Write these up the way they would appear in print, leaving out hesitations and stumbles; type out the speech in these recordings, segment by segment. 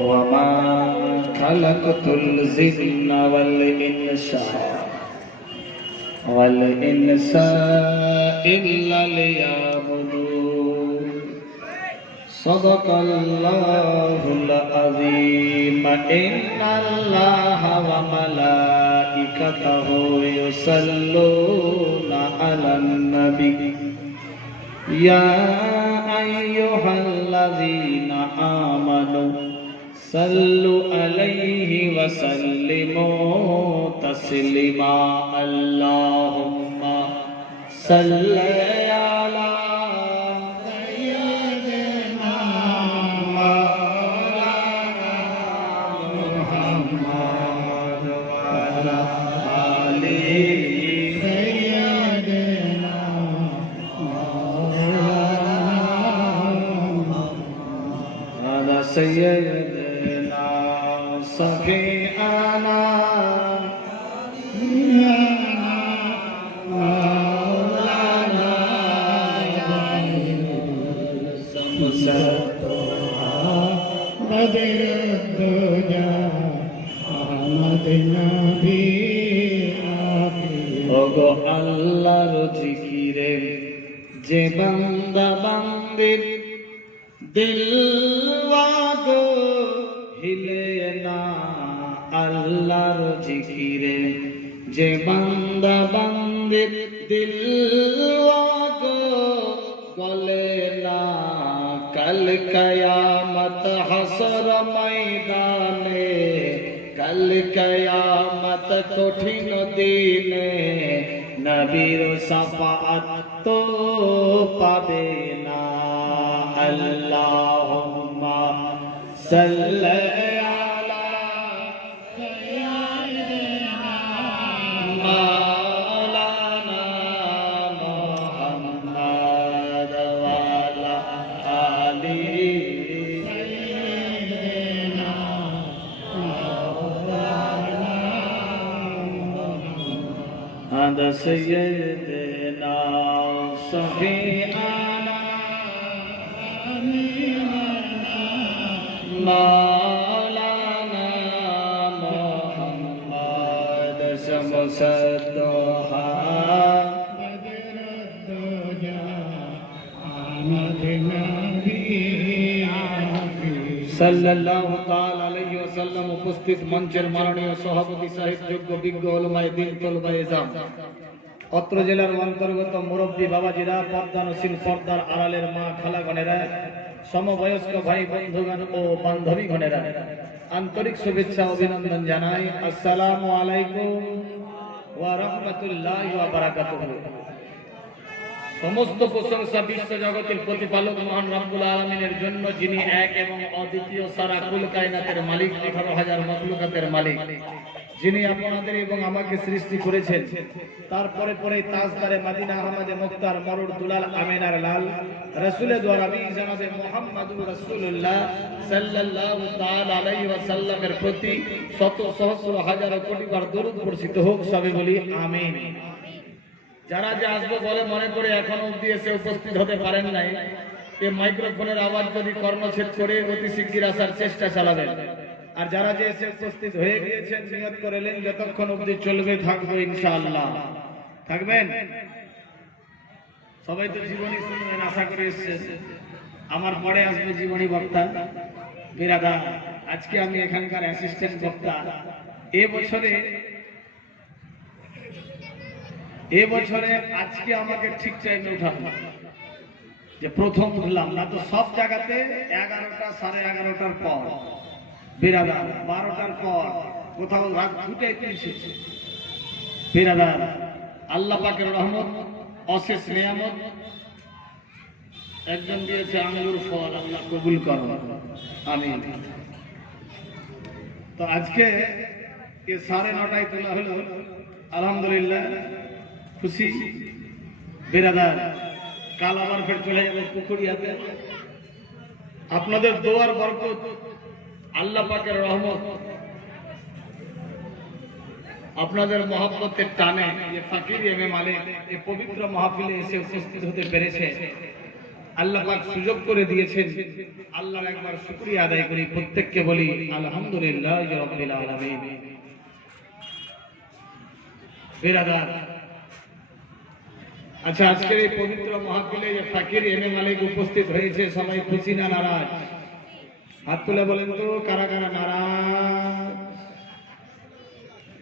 وما خلقت الجن والإنس إلا ليعبدون صدق الله العظيم إن الله وملائكته يصلون على النبي يا أيها الذين آمنوا صلوا عليه وسلموا تسليما اللهم صل على سيدنا مولانا محمد وعلى آله سيدنا مولانا سيدنا صفينا مولانا بدر الدجى أحمد نبي ওগো আল্লাহর জিকিরে যে বান্দা বান্দির দিল ওয়াগো হিলে না আল্লাহর জিকিরে যে বান্দা বান্দির দিল ওয়াগো গলে না কাল কিয়ামত হাসর ময়দানে কাল কিয়ামত কঠিন দিনে নবীর শাফাআত তো পাবে না আল্লাহুম্মা সাল্লি আলা সাইয়্যিদিনা মাওলানা মুহাম্মদ ওয়া আলা আলিহি সাইয়্যিদিনা মাওলানা হাদা সাইয়্যিদিনা সফিয়ানা مولانا محمد شمس الضحى بدر الدجى أحمد نبي সাল্লাল্লাহু তাআলা আলাইহি ওয়াসাল্লাম উপস্থিত মঞ্চের মাননীয় সভাপতি সাহেব যোগ্য বিজ্ঞ উলামায়ে দ্বীন তলবায়ে ইলম অত্র জেলার অন্তর্গত মুরব্বী বাবাজিরা পর্দানশীল পর্দার আড়ালের মা খালাগণেরা সমবয়স্ক ভাই বন্ধুগণ ও বান্ধবীগণেরা আন্তরিক শুভেচ্ছা অভিনন্দন জানাই আসসালামু আলাইকুম ওয়া রাহমাতুল্লাহি ওয়া বারাকাতুহু সমস্ত প্রশংসা বিশ্ব জগতের প্রতিপালক মহান রব্বুল আলামিনের জন্য যিনি এক এবং অদ্বিতীয় সারা কুল কায়নাতের মালিক 18,000 মাখলুকাতের মালিক যিনি আপনাদের এবং আমাকে সৃষ্টি করেছেন তারপরে পরে তাজদারে মদিনা আহমদে মুখতার মরুর দুলাল আমিনার লাল রাসূলের দ্বারা নবী জনাবে মুহাম্মদুর রাসূলুল্লাহ সাল্লাল্লাহু তাআলা আলাইহি ওয়াসাল্লামের প্রতি শত সহস্র হাজার কোটি বার দরুদ বর্ষিত হোক সবে বলি আমিন যারা যে আসবে বলে মনে করে এখনো অবধি এসে উপস্থিত হতে পারেন নাই এই মাইক্রোফোনের আওয়াজ যদি কর্ণচ্ছেদ করে অতি শিগগির আসার চেষ্টা চালাবেন আর যারা যে এসে উপস্থিত হয়ে গিয়েছেন নিয়ত করেলেন যতক্ষণ অবধি চলবে থাকবো ইনশাআল্লাহ থাকবেন সবাই তো জীবনী শুনবেন আশা করে এসেছেন আমার পরে আসবে জীবনী বক্তা বিরাদার আজকে আমি এখানকার অ্যাসিস্ট্যান্ট বক্তা এবছরে আজকে আমাকে ঠিক টাইমে উঠাবো যে প্রথম উঠলাম না তো সব জায়গাতে 11টা 11:30টার পর বিরাদার 12টার পর কোথাও রাত 2টায় পৌঁছে বিরাদার আল্লাহ পাকের রহমত অশেষ নিয়ামত একজন দিয়েছে আঙ্গুর ফল আল্লাহ কবুল করো আমিন তো আজকে এই 9:30টায় তোলা হলো আলহামদুলিল্লাহ খুশি বিরাদার কাল আবার ফের চলে যাবে পুকুরিয়াতে আপনাদের দোয়ার বরকত আল্লাহ পাকের রহমত আপনাদের মহব্বতের টানে এই ফকির এমএ মালিক এই পবিত্র মাহফিলে এসে উপস্থিত হতে পেরেছে আল্লাহ পাক সুযোগ করে দিয়েছেন, আল্লাহর একবার শুকরিয়া আদায় করি, প্রত্যেককে বলি আলহামদুলিল্লাহ রাব্বিল আলামিন। বিরাদার, আচ্ছা, আজকের এই পবিত্র মাহফিলে যে ফাকির এমএ মালিক উপস্থিত হয়েছে, সবাই খুশি না নারাজ? হাত তুলে বলেন তো কারা কারা নারাজ?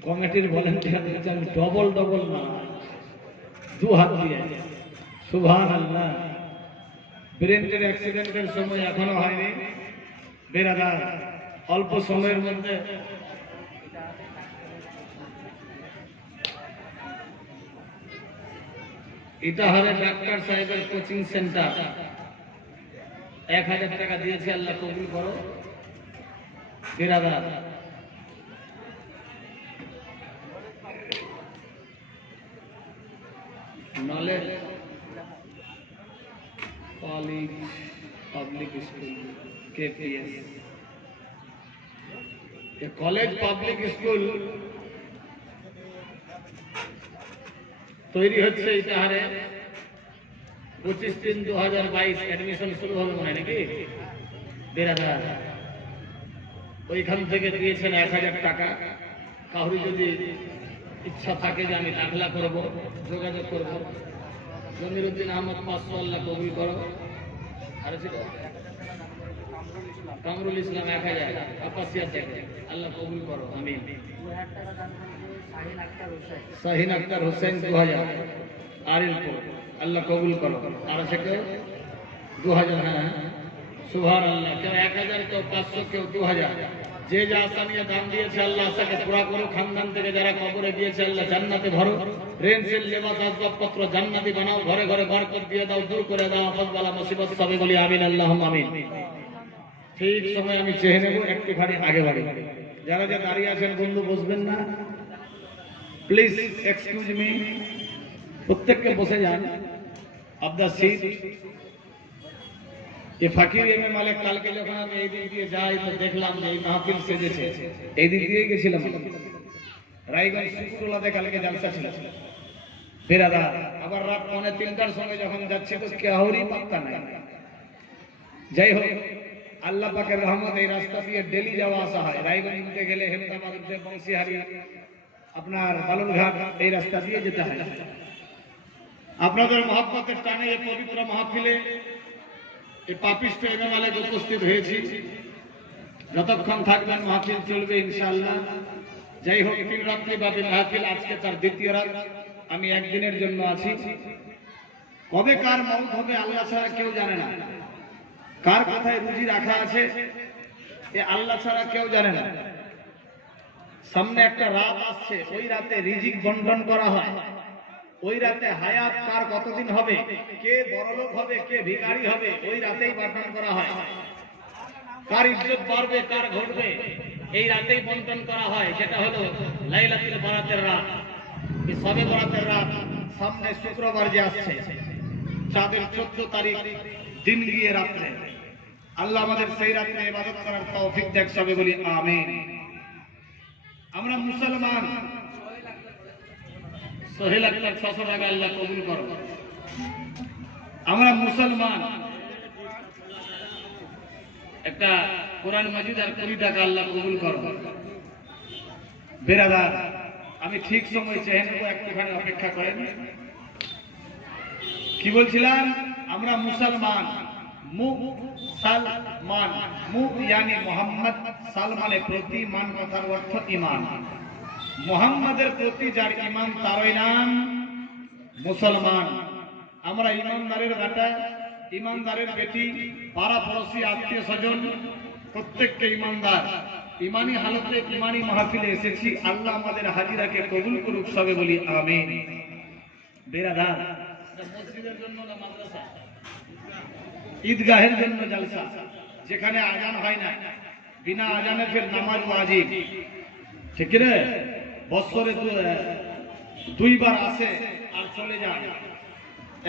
কমিটির ভলেন্টিয়ার ডবল ডবল না, দু হাত দিয়ে সুবহানাল্লাহ। ব্রেনের অ্যাক্সিডেন্টের সময় এখনো হয়নি। বেরাদার, অল্প সময়ের মধ্যে ইটাহারে ডাক্তার সাহেবের কোচিং সেন্টার 1000 টাকা দিয়েছে, আল্লাহ কবুল করো। বেরাদার, knowledge public school KPS, college public school তৈরি হচ্ছে ইটাহারে। 25/3/2022 অ্যাডমিশন শুরু হবে মনে হয় নাকি? বেরাদার, ওইখান থেকে দিয়েছেন 1000 টাকা। কাউরি যদি ইচ্ছা থাকে যে আমি দাখলা করব, যোগাযোগ করব। জমিরুদ্দিন আহমদ 500, আল্লাহ কবুল করো। আর সেটা কামরুল ইসলাম 1000, আপাসিয়া থেকে, আল্লাহ কবুল করো, আমিন। শাহিন আক্তার হোসেন 2000, আরিলপুর, আল্লাহ কবুল করো। আর সেটা 2000, হ্যাঁ সুবহানাল্লাহ। কেউ 1000, কেউ 500, কেউ 2000। যে যা আশা নিয়ে দান দিয়েছে আল্লাহ আশাকে পুরা করো। খানদান থেকে যারা কবরে গিয়েছে আল্লাহ জান্নাতে ভরো। রেঞ্জের লেবাস আসবাবপত্র জান্নাতি বানাও। ঘরে ঘরে বরকত দিয়ে দাও, দূর করে দাও আফত বালা মুসিবত। সবাই বলি আমিন, আল্লাহুম্মা আমিন। ঠিক সময় আমি চেয়ে নেব, একটুখানি আগে বাড়ি। যারা যা দাঁড়িয়ে আছেন বন্ধু বসবেন না, প্লিজ এক্সকিউজ মি, প্রত্যেককে বসে যান। Off the seat. ये फकीर एमए मालिक কালকে যখন আমি এই দিক দিয়ে যাই তো দেখলাম যে এই মাহফিল সেজেছে। এই দিক দিয়েই গেছিলাম, রায়গঞ্জ শুক্রলাতে কালকে জলসা ছিল। বেরাদার, আবার রাত 2:45টার সময় যখন যাচ্ছি তো কাউরি পাত্তা নাই। যাই হোক, আল্লাহ পাকের রহমত, এই রাস্তা দিয়ে ডেলি যাওয়া আসা হয়। রায়গঞ্জ উঠে গেলে হেমতাবাদ উঠে বংশীহারি, আপনার বালুরঘাট, এই রাস্তা দিয়ে যেতে হয়। আপনাদের মহব্বতের টানে এই পবিত্র মাহফিলে এই পাপিষ্ঠ এমএ মালিক উপস্থিত হয়েছি। যতক্ষণ থাকবেন মাহফিল চলবে ইনশাআল্লাহ। যাই হোক, 3 রাত্রি ব্যাপী মাহফিল, আজকে তার 2য় রাত। আমি একদিনের জন্য আছি। কবে কার মৌত হবে আল্লাহ ছাড়া কেউ জানে না। কার কোথায় রুজি রাখা আছে এ আল্লাহ ছাড়া কেউ জানে না। সামনে একটা রাত আসছে, ওই রাতে রিজিক বন্টন করা হয়। ওই রাতে হায়াত কার কতদিন হবে, কে বড়লোক হবে, কে ভিখারি হবে, ওই রাতেই বন্টন করা হয়। কার ইজ্জত বাড়বে, কার ঘটবে, এই রাতেই বন্টন করা হয়। সেটা হলো লাইলাতুল বারাতের রাত। এই সবে বরাতের রাত সামনে শুক্রবার যে আসছে, চাঁদের 14 তারিখ দিন গিয়ে রাত্রে। আল্লাহ আমাদের সেই রাত্রে ইবাদত করার তৌফিক দেখ, সবে বলি আমিন। আমরা মুসলমান, সোহেল আক্তার 600 টাকা, আল্লাহ কবুল করো। আমরা মুসলমান, একটা কোরআন মাজিদ আর 20 টাকা, আল্লাহ কবুল করো। বেরাদার, আমি ঠিক সময় চেয়ে নেব, একটুখানি অপেক্ষা করেন। কি বলছিলাম? আমরা মুসলমান, মুসলমান, মু ইয়ানি মোহাম্মদ, সালমানের প্রতি, মান কথার অর্থ ইমান। মোহাম্মদের প্রতি যার ইমান তারই নাম মুসলমান। আমরা ইমানদারের বেটা, ইমানদারের বেটি, পাড়া পড়োশি, আত্মীয় স্বজন, প্রত্যেককে ইমানদার। ইমানি হালতে ইমানি মাহফিলে এসেছি। আল্লাহ আমাদের হাজিরাকে কবুল করুক, সবে বলি আমিন। বেরাদার, মসজিদের জন্য না মাদ্রাসা, ঈদগাহের জন্য জলসা, যেখানে আজান হয় না, বিনা আজানে ফের নামাজ ওয়াজিব। ঠিক রে? বছরে 2 বার আসে আর চলে যায়।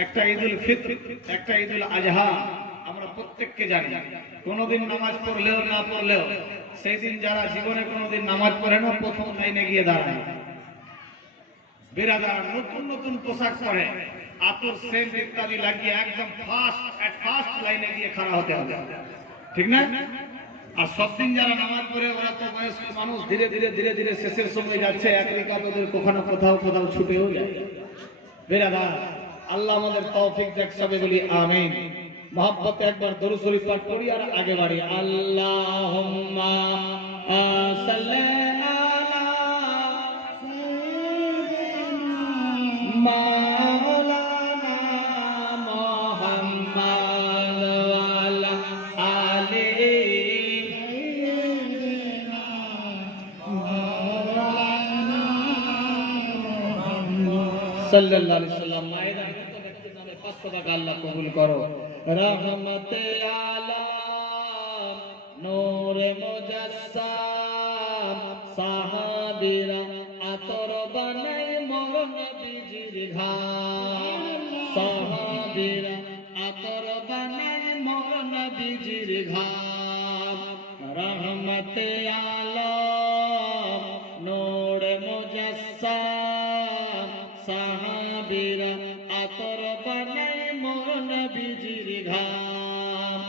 একটা ঈদুল ফিতর, একটা ঈদুল আজহা। আমরা প্রত্যেককে জানি, কোনদিন নামাজ পড়লেও না পড়লেও সেই দিন যারা জীবনে কোনদিন নামাজ পড়ে না, প্রথম লাইনে গিয়ে দাঁড়ায়। বেরাদার নতুন নতুন পোশাক পরে, আতর সেন্ট ইত্যাদি লাগিয়ে একদম ফার্স্ট লাইনে গিয়ে খাড়া হতে হবে, ঠিক না? আর সব দিন যারা নামাজ পড়ে ওরা তো বয়স্ক মানুষ, ধীরে ধীরে ধীরে ধীরে শেষের সময় যাচ্ছে, এক রেখাত ওদের কোথাও কোথাও ছুটেও যায়। বেরাদার আল্লাহ আমাদের তৌফিক দেখ, সবে বলি আমিন। মহব্বতে একবার দরুদ শরীফ পাঠ করি আর আগে বাড়ি। আল্লাহুম্মা সাল্লি আলা মাওলানা মুহাম্মদ ওয়া আলা আলি সাল্লাল্লাহু আলাইহি ওয়াসাল্লাম। মায়েরা মতো ব্যক্তির নামে 500 টাকা আল্লাহ কবুল করো। রহমতে আলম নূরে মুজাসসাম সাহাবীরা আতর বানাই মোর নবীজির ঘাম, সাহাবীরা আতর বানাই মোর নবীজির ঘাম। রহমতে আলম নূরে মুজাসসাম সাহাবীরা আতর বানাই মোর নবীজির ঘাম,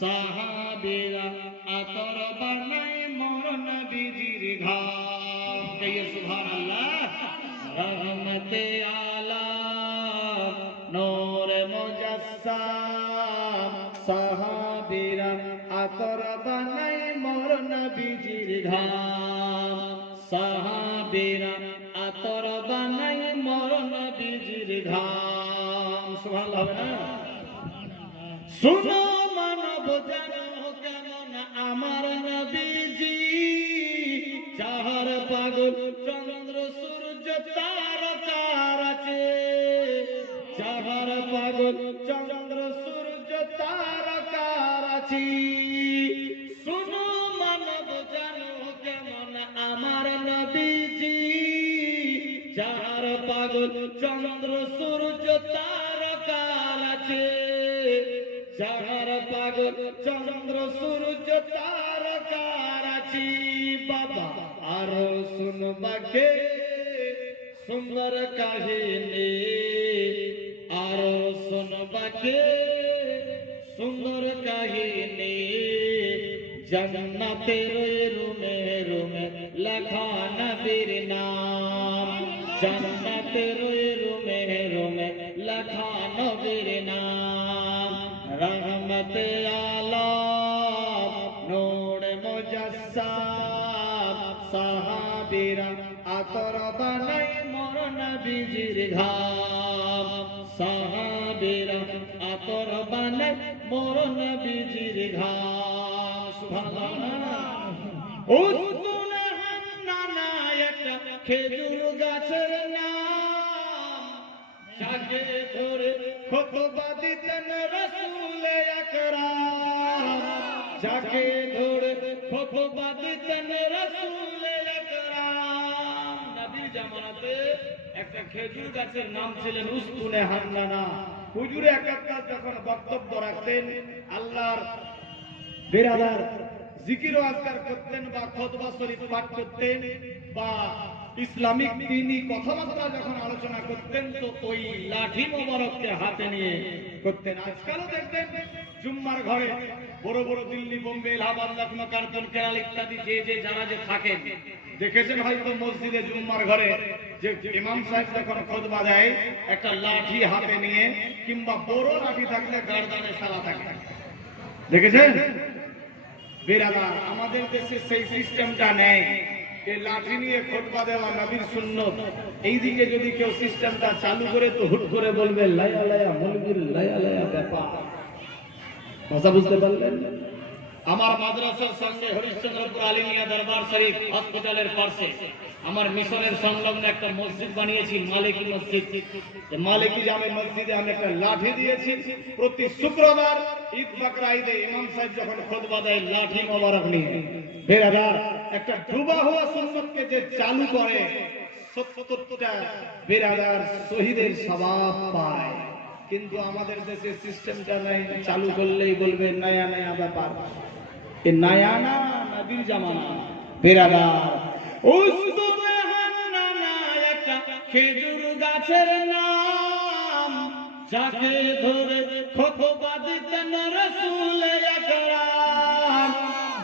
সাহাবীরা আতর বানাই মোর নবীজির ঘাম। কইয়ে সুবহানাল্লাহ। রহমতে আলম নূরে মুজাসসাম সাহাবীরা আতর বানাই মোর নবীজির ঘাম, সাহাবীরা আতর বানাই মোর নবীজির ঘাম। সুবহানাল্লাহ হবে না? শুনো মানব জানো কেমন আমার নবীজি, চাহার পাগল চন্দ্র সূর্য তারকার আছে, চাহার পাগল চন্দ্র সূর্য তারকার আছে। শুনো মানব জানো কেমন আমার নবীজি, চাহার পাগল চন্দ্র সূর্য তারকার আছে, চাহার পাগল চন্দ্র সূর্য তারকার আছে। বাবা আরো শুনবাকে সুন্দর কাহিনী, আরো শুনবাকে সুন্দর কাহিনী, জান্নাতের রুমে রুমে লেখা নবীর নাম, জান্নাতের রুমে রুমে লেখা নবীর নাম। রহমতে আলম নূরে মুজাসসাম সাহাবীরা আতর বানাই মোর নবীজির ঘাম, সাহাবীরা আতর বানাই মোর নবীজির ঘাম। সুবহানাল্লাহ। উসতুনে হান্নানা একটা খেজুর গাছের নাম, যাকে ধরে খুতবা দিতেন রাসূল আকরাম, যাকে ধরে খুতবা দিতেন রাসূল আকরাম। নবীর জামানাতে একটা খেজুর গাছের নাম ছিলেন উসতুনে হান্নানা। হুজুরে একাত্তর যখন বক্তব্য রাখতেন, আল্লাহর বেরাদার জিকির ও আজকার করতেন বা খুতবা শরীফ পাঠ করতেন বা ইসলামিক দ্বীনি কথাবার্তা যখন আলোচনা করতেন, তো ওই লাঠি মোবারককে হাতে নিয়ে করতেন। আজকালও দেখবেন জুম্মার ঘরে বড় বড় দিল্লি, বোম্বে, এলাহাবাদ, লখনৌ, কানপুর, কেরালা ইত্যাদি যে যারা যে থাকেন, দেখেছেন হয়তো মসজিদে জুম্মার ঘরে যে ইমাম সাহেব যখন খুতবা দেয় একটা লাঠি হাতে নিয়ে, কিংবা বড় লাঠি থাকলে গার্দানে সালা থাকে, দেখেছেন? বেরাদার আমাদের দেশে সেই সিস্টেমটা নেই। এই লাঠি নিয়ে খুতবা দেওয়া নবীর সুন্নত, এইদিকে যদি কেউ সিস্টেমটা চালু করে তো হুট করে বলবে লায়া লায়া মলবির লায়া লায়া ব্যাপার। কথা বুঝতে পারলেন? আমার মাদ্রাসার সঙ্গে হরিশ্চন্দ্রপুর আলিমিয়া দরবার শরীফ হসপিটালের পাশে আমার মিশনের সংলগ্ন একটা মসজিদ বানিয়েছি, মালিকি মসজিদ। মালিকি জামে মসজিদে আমি একটা লাঠি দিয়েছি। প্রতি শুক্রবার ঈদ বাকরা ঈদে ইমাম সাহেব যখন খুতবা দেয় লাঠি মোবারক নিয়ে, বেরাদার একটা ডুবা হওয়া সুন্নতকে যে চালু করে ৭০টা বেরাদার শহীদের সওয়াব পায়। কিন্তু আমাদের দেশে সিস্টেমটা নাই, চালু করলেই বলবে নয়া নয়া ব্যাপার। এ নয়া না, নবীর জামানা। বেরাদার উসতুনে হান্নানা একটা খেজুর গাছের নাম যাকে ধরে খুতবা দিতেন রাসূল আকরাম,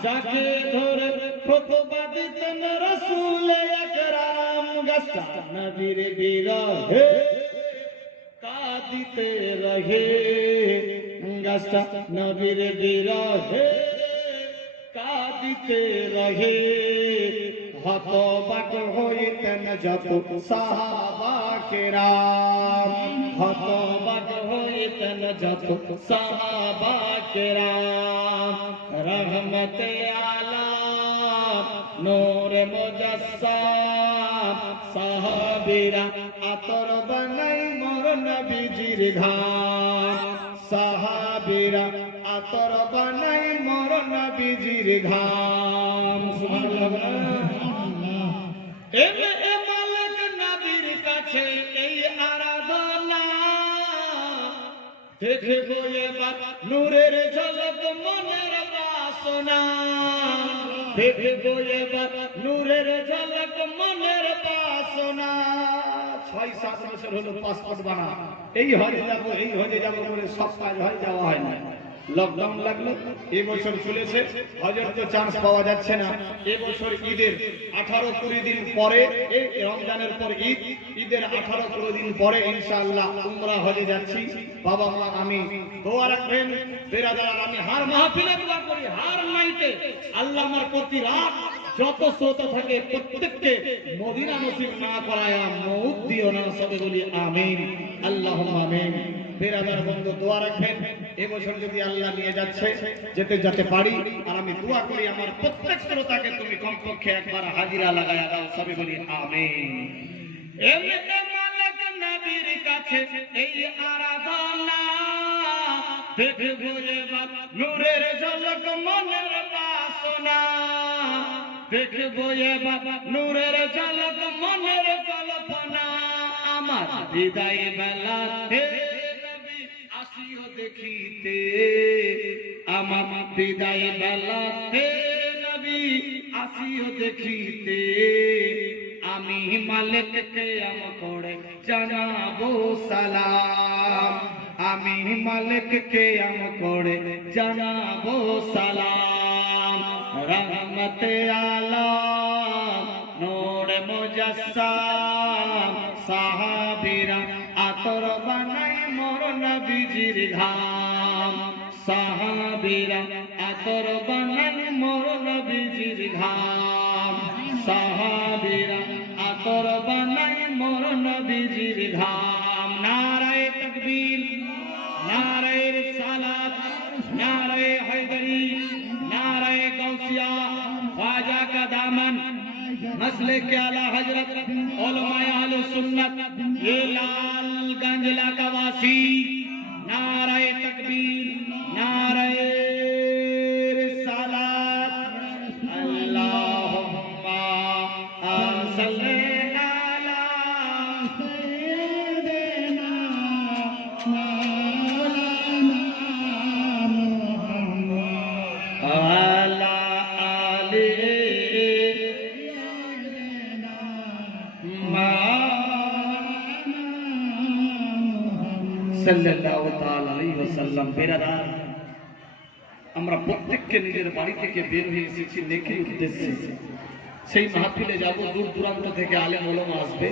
যাকে ধরে খুতবা দিতেন রাসূল আকরাম। গাছটা নবীর বিরহে কাঁদিতে রহে, গাছটা নবীর বিরহে কাঁদিতে রহে। হতবাক হইতেন যত সাহাবা কেরাম, হতবাক হইতেন যত সাহাবা কেরাম। রহমতে আলাম নূর মুজাসসাম, সাহাবীরা আতর বানাই মোর নবীজির ঘাম, সাহাবীরা আতর বানাই মোর নবীজির ঘাম। সুবহানাল্লাহ। এ মালিক নবীর কাছে এই আরাধনা, দেখবো এবার নূরের ঝলক মনের বাসনা, দেখবো এবার নূরের ঝলক মনের বাসনা। 6-7 বছর হলো পাসপোর্ট বানা, এই হজে যাবো এই হজে যাবো বলে সব কাজ হয়ে যাওয়া হয় না। লকডাউন লাগলো, এবছর চলেছে, হজের তো চান্স পাওয়া যাচ্ছে না। এবছর ঈদের 18-20 দিন পরে, এই রমজানের পর ঈদ, ঈদের 18-20 দিন পরে ইনশাআল্লাহ উমরা হজে যাচ্ছি। বাবা মা আমি দোয়া রাখবেন, বেরাদার আমি হার মাহফিলে দোয়া করি, হার নাইতে আল্লাহ আমার প্রতি রাত যত শ্রোতা থাকে প্রত্যেককে মদিনা নসিব না করায় মউত দিও না, সবে বলি আমিন, আল্লাহুম্মা আমিন। বেরাদার বন্ধু দোয়া রাখবেন, এবছর যদি আল্লাহ নিয়ে যাচ্ছে যেতে পারি, আর আমি দোয়া করি আমার প্রত্যেক শ্রোতাকে তুমি কমপক্ষে একবার হাজিরা লাগায়া দাও, সবে বলি আমিন। এমনিতে মালিক নবীর কাছে এই আরাধনা, দেখবো এবার নূরের ঝলক মনের বাসনা, দেখবো এবার নূরের ঝলক মনের কল্পনা। আমার হৃদয় বেলা আসিও দেখিতে, আমার হৃদয় বেলা হে নবী আসিও দেখিতে। আমি মালিককে আম করে জানাবো সালাম, আমি মালিককে আম করে জানাবো সালাম। রহমতে আলাম নূর মুজাসসাম, সাহাবীরা আতর বানাই মোর নবীজির ঘাম, সাহাবীরা আতর বানাই মোর নবীজির ঘাম, সাহাবীরা আতর বানাই মোর নবীজির ঘাম। নারায়ে তাকবীর, নারায়ে রিসালাত, নারায়ে হায়দারি, नाराए गौसिया, ख्वाजा का दामन, मसले के आला हजरत, उलमाए अहले सुन्नत, ये लालगंज इलाका वासी। नाराए तकबीर, नाराए रिसालत, अल्लाहुम्मा सल्ली अला सय्यिदिना সাল্লাল্লাহু তাআলা আলাইহি ওয়াসাল্লাম। বেরাদার, আমরা প্রত্যেককে নিজের বাড়ি থেকে বের হয়ে এসেছি নেকির উদ্দেশ্যে। সেই মাহফিলে যাব, দূর দূরান্ত থেকে আলেম ওলামা আসবে,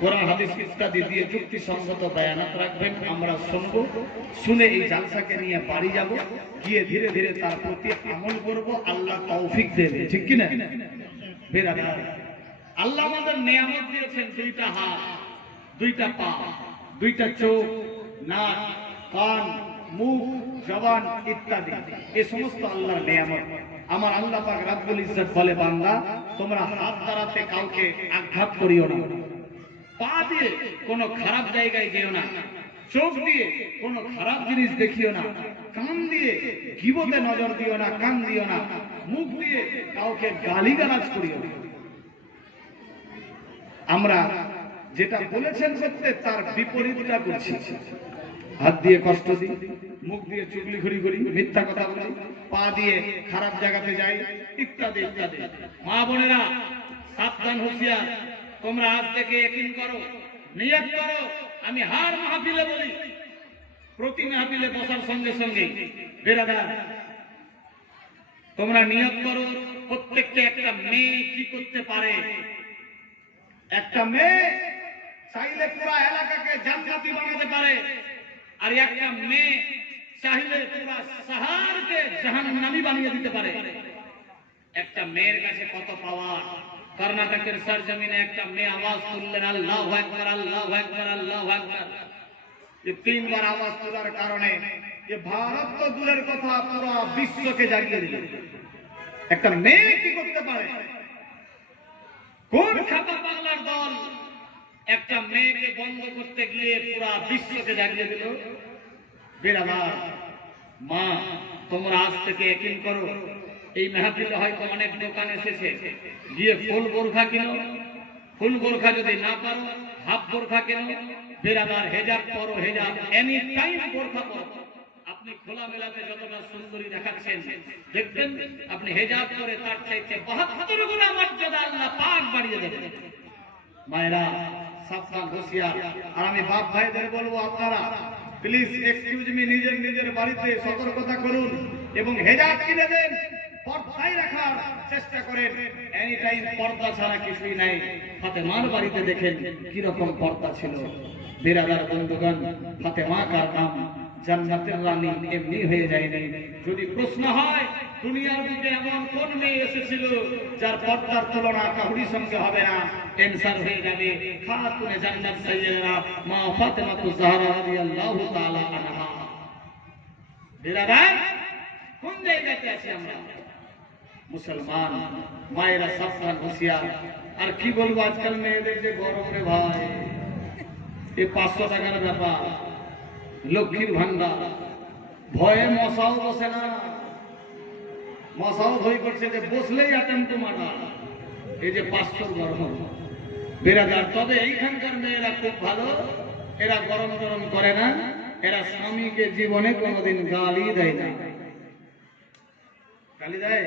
কোরআন হাদিস ইত্যাদি দিয়ে যুক্তিসঙ্গত বায়ানাত রাখবেন, আমরা শুনব, শুনে এই জালসাকে নিয়ে বাড়ি যাব, গিয়ে ধীরে ধীরে তার প্রতি আমল করব, আল্লাহ তৌফিক দেবে, ঠিক কি না? বেরাদার, আল্লাহ আমাদের নিয়ামত দিয়েছেন 2টা হাত, 2টা পা, 2টা চোখ, নাক, কান, মুখ, জবান ইত্যাদি, এই সমস্ত আল্লাহর নিয়ামত। আমার আল্লাহ পাক রব্বুল ইজ্জত বলে, বান্দা তোমরা হাত দ্বারাতে কাউকে আঘাত করিও না, পা দিয়ে কোনো খারাপ জায়গায় যেও না, চোখ দিয়ে কোনো খারাপ জিনিস দেখিও না, কান দিয়ে গীবতে নজর দিও না, কান দিও না, মুখ দিয়ে কাউকে গালিগালাজ করিও না। আমরা যেটা বলেছেন করতে তার বিপরীতটা করছি। হাত দিয়ে কষ্ট দিই, মুখ দিয়ে চুগলিখড়ি করি, মিথ্যা কথা বলি, পা দিয়ে খারাপ জায়গাতে যাই, ইত্যাদি ইত্যাদি। মা বোনেরা সাবধান, হুঁশিয়ার, তোমরা আজ থেকে ইয়াকিন করো, নিয়ত করো। আমি হার মাহফিলে বলি, প্রতি মাহফিলে বসার সঙ্গে সঙ্গে বেরাদার তোমরা নিয়ত করো প্রত্যেককে একটা মেয়ে কি করতে পারে। একটা মেয়ে চাইলে পুরো এলাকাকে জান্নাতি বানাতে পারে, আর একটা মেয়ে চাইলে পুরো শহরকে জাহান্নামী বানিয়ে দিতে পারে। একটা মেয়ের কাছে কত পাওয়ার। কর্ণাটকের সরজমিনে একটা মেয়ে আওয়াজ তুললেন, আল্লাহু আকবার, আল্লাহু আকবার, আল্লাহু আকবার। এই তিনবার আওয়াজ তোলার কারণে এই ভারত তো দূরের কথা, পুরো বিশ্বকে জাগিয়ে দিল। একটা মেয়ে কি করতে পারে? কোন খাতা বাংলার দল একটা মেয়েকে বন্ধ করতে গিয়ে পুরো বিশ্বকে জাগিয়ে দিল? বেরাদার মা, তোমরা আজ থেকে একই করো। এই মাহফিলে হয়তো অনেক দোকান এসেছে, গিয়ে ফুল বোরখা কিনো। ফুল বোরখা যদি না পারো হাফ বোরখা কেন। বেরাদার হেজাব পরো, হেজাব এনি টাইম বোরখা পরো। আপনি খোলা মেলাতে যতটা সুন্দরী দেখাচ্ছেন, দেখবেন আপনি হেজাব করে তার চাইতে ৭২ গুণ মর্যাদা আল্লাহ পাক বাড়িয়ে দেবেন। মায়েরা সাবধান, হুঁশিয়ার। আর আমি বাপ ভাইদের বলবো, আপনারা প্লিজ এক্সকিউজ মি, নিজের বাড়িতে সতর্কতা করুন এবং হেজাব কিনে দেন, পর্দায় রাখার চেষ্টা করেন। এনি টাইম পর্দা ছাড়া কিছুই নাই। ফাতেমার বাড়িতে দেখেন কি রকম পর্দা ছিল। বিরাদার বন্ধুগণ, ফাতেমা কার নাম জান্নাতের রানী এমনি হয়ে যায়নি। যদি প্রশ্ন হয় দুনিয়ার বুকে এমন কোন মেয়ে এসেছিল যার পর্দার তুলনা কাউরির সঙ্গে হবে না, অ্যানসার হয়ে যাবে খাতুনে জান্নাত সাইয়্যিদা মা ফাতেমাতুজ জাহরা রাদিয়াল্লাহু তাআলা আনহা। বিরাদার কোন জায়গাতে আছি আমরা মুসলমান? মায়েরা সাবধান, হুঁশিয়ার। আর কি বলবো, আজকাল মেয়েদের যে গরম রে ভাই, এই 500 টাকার ব্যাপার, লক্ষ্মীর ভান্ডার, ভয়ে মশাও বসে না। মশাও ভয় করছে যে বসলেই আতঙ্ক মারা। এই যে 500 গরম বেরাদার। তবে এইখানকার মেয়েরা খুব ভালো, এরা গরম গরম করে না। এরা স্বামীকে জীবনে কোনোদিন গালি দেয় না। গালি দেয়?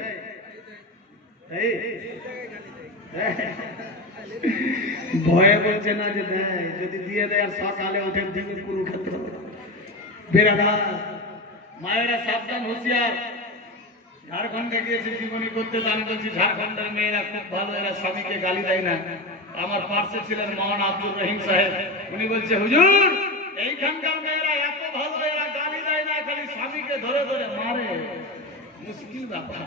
ভয়ে বলছে না যে দেয়, যদি দিয়ে দেয় আর সকালে উঠে দিকে পুরো খেতে হবে। বেরাদার মায়েরা সাবধান, হুঁশিয়ার। ঝাড়খণ্ডে গিয়েছে জীবনী করতে, আমি বলছি ঝাড়খণ্ডের মেয়েরা খুব ভালো, এরা স্বামীকে গালি দেয় না। আমার পার্শ্বে ছিলেন মহান আব্দুর রহিম সাহেব, উনি বলছে হুজুর এইখানকার মেয়েরা এত ভালো, এরা গালি দেয় না, খালি স্বামীকে ধরে ধরে মারে। মুশকিল ব্যাপার।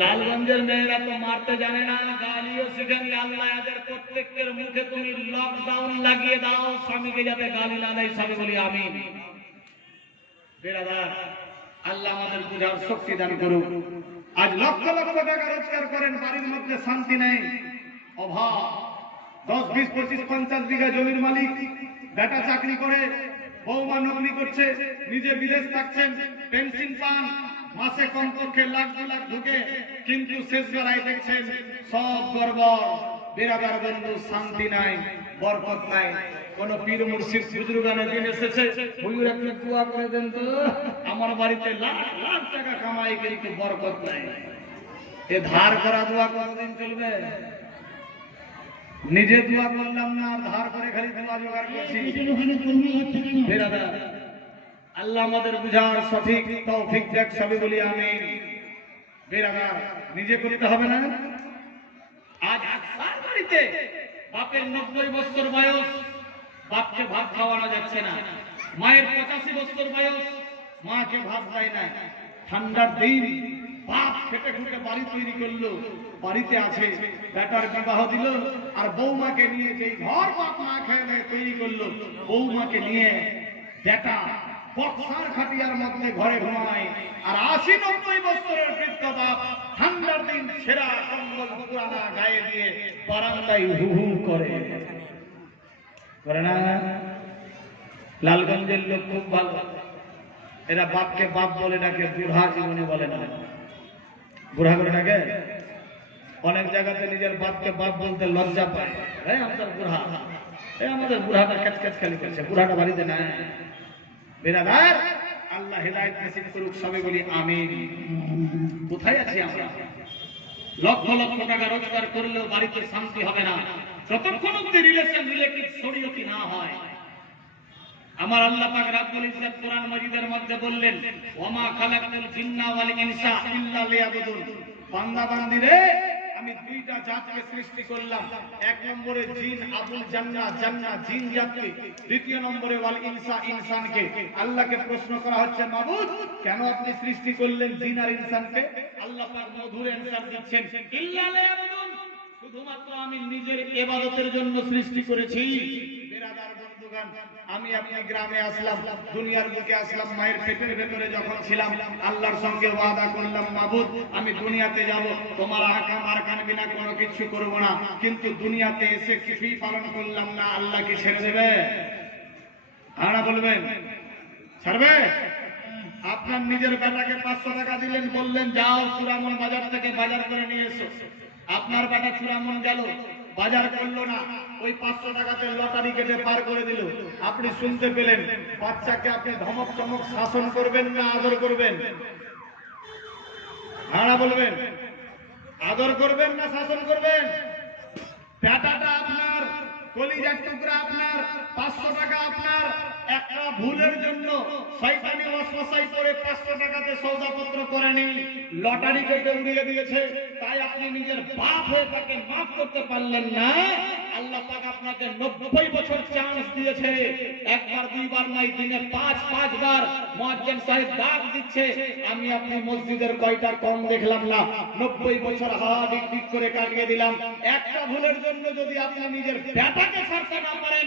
লালগঞ্জের মেয়েরা তো মারতে জানে না, গালিও শিখেনি। আল্লাহ এদের প্রত্যেকের মুখে তুমি লকডাউন লাগিয়ে দাও, স্বামীকে যাতে গালি না দেয়। সবে বলি আমিন। বেরাদার আল্লাহ আমাদের বুঝার শক্তি দান করুক। আজ লক্ষ লক্ষ টাকা রোজগার করেন, বাড়ির মধ্যে শান্তি নেই, অভাব। 10, 20, 25, 50 বিঘা জমির মালিক, বেটা চাকরি করে, বৌমা নকরি করছে, নিজে বিদেশ থাকছেন, পেনশন পান, মাসে কমপক্ষে লাখ 2 লাখ ঢুকে, কিন্তু শেষ বেলায় দেখছেন সব গড়বড়। বেরাদার বন্ধু, শান্তি নাই, বরকত নাই। কোন পীর মুর্শিদ বুজুর্গানের দিন এসেছে, হুজুর আপনি দোয়া করে দেন তো, আমার বাড়িতে লাখ লাখ টাকা কামাই কিন্তু বরকত নাই। এ ধার করা দোয়া কতদিন চলবে? নিজে দোয়া করলাম না, ধার করে খালি দোয়া জোগাড় করছি। বেরাদার আল্লাহ আমাদের বুঝার সঠিক তৌফিক দেখ, সবে বলি আমিন। বেরাদার নিজে করতে হবে না। আজ বাড়িতে বাপের 90 বছর বয়স, বাপকে ভাত খাওয়ানো যাচ্ছে না। মায়ের 85 বছর বয়স, মাকে ভাত দেয় না। ঠান্ডার দিন বাপ খেটে খুঁটে বাড়ি তৈরি করলো, বাড়িতে আছে, বেটার বিবাহ দিল, আর বৌমাকে নিয়ে যেই ঘর বাপ মা খেয়ে তৈরি করলো, বৌমাকে নিয়ে বেটা বক্সার খাটিয়ার মধ্যে ঘরে ঘুমায়। আর 80-90 বছরের বৃদ্ধ বাপ ঠান্ডার দিন সেরা কম্বল পুরানা গায়ে দিয়ে বারান্দায় হু হু করে না? লালগঞ্জের লোক খুব ভালো, এরা বাপকে বাপ বলে ডাকে, বুড়া জীবনে বলে না। বুড়া করে ডাকে। অনেক জায়গাতে নিজের বাপকে বাপ বলতে লজ্জা পায়। আমাদের বুড়া, আমাদের বুড়াটা ক্যাচ খালি করছে, বুড়াটা বাড়িতে নাই। বেরাদার আল্লাহ হেদায়েত নসিব করুক, সবে বলি আমিন। কোথায় আছি আমরা? লক্ষ লক্ষ টাকা রোজগার করলেও বাড়িতে শান্তি হবে না। যতক্ষণ অব্দি রিলেশন রিলেটিভ শরীয়তি না হয়। আমার আল্লাহ পাক রব্বুল ইজ্জত কোরআন মাজিদের মধ্যে বললেন, ওয়ামা খালাকতুল জিন্না ওয়াল ইনসা ইল্লা লিয়াবুদুন। বান্দা বান্দিরে, আমি দুইটা জাতকে সৃষ্টি করলাম। এক নম্বরে জিন আবুল জান্নাহ, জান্নাহ জিন জাতকে। দ্বিতীয় নম্বরে ওয়াল ইনসা, ইনসানকে। আল্লাহকে প্রশ্ন করা হচ্ছে, মাবুদ কেন আপনি সৃষ্টি করলেন জিন আর ইনসানকে? আল্লাহ পাক মধুর অ্যানসার দিচ্ছেন, ইল্লা লিয়াবুদুন, শুধুমাত্র আমি নিজের ইবাদতের জন্য সৃষ্টি করেছি। বিরাদার বন্ধুগণ, আমি আপনি গ্রামে আসলাম, দুনিয়ার বুকে আসলাম, মায়ের পেটের ভেতরে যখন ছিলাম আল্লাহর সঙ্গে ওয়াদা করলাম, মাবুদ আমি দুনিয়াতে যাব, তোমার আহকাম আরকান বিনা কোনো কিছু করব না। কিন্তু দুনিয়াতে এসে কিছুই পালন করলাম না, আল্লাহ কি ছেড়ে দেবে? আনা বলবেন ছাড়বে? আপনার নিজের বেটাকে 500 টাকা দিলেন, বললেন যাও চূড়ামন বাজার থেকে বাজার করে নিয়ে এসো। আপনার বেটা চূড়ামন গেল, বাজার করলো না, ওই 500 টাকাতে লটারি কেটে পার করে দিল। আপনি শুনতে পেলেন, বাচ্চাকে আপনি ধমক চমক শাসন করবেন না আদর করবেন? হারা বলবেন, আদর করবেন না শাসন করবেন? বেটাটা আপনার, কলিজার টুকরা আপনার, 500 টাকা আপনার, একটা ভুলের জন্য শয়তানি ওয়াসওয়াসায় পড়ে 500 টাকাতে সওদাপত্র করেনি, লটারি কেটে উড়িয়ে দিয়েছে। তাই আপনি নিজের বাপ হয়ে তাকে মাফ করতে পারলেন না। আল্লাহ পাক আপনাকে 90 বছর চান্স দিয়েছে, একবার দুইবার নয়, দিনে 5 বার মুয়াজ্জিন সাহেব ডাক দিচ্ছে। আমি আপনি মসজিদের কয়টা কম দেখলাম না, 90 বছর হাওয়া ডিক করে কাটিয়ে দিলাম। একটা ভুলের জন্য যদি আপনি নিজের বেটাকে ছাড়তে না পারেন,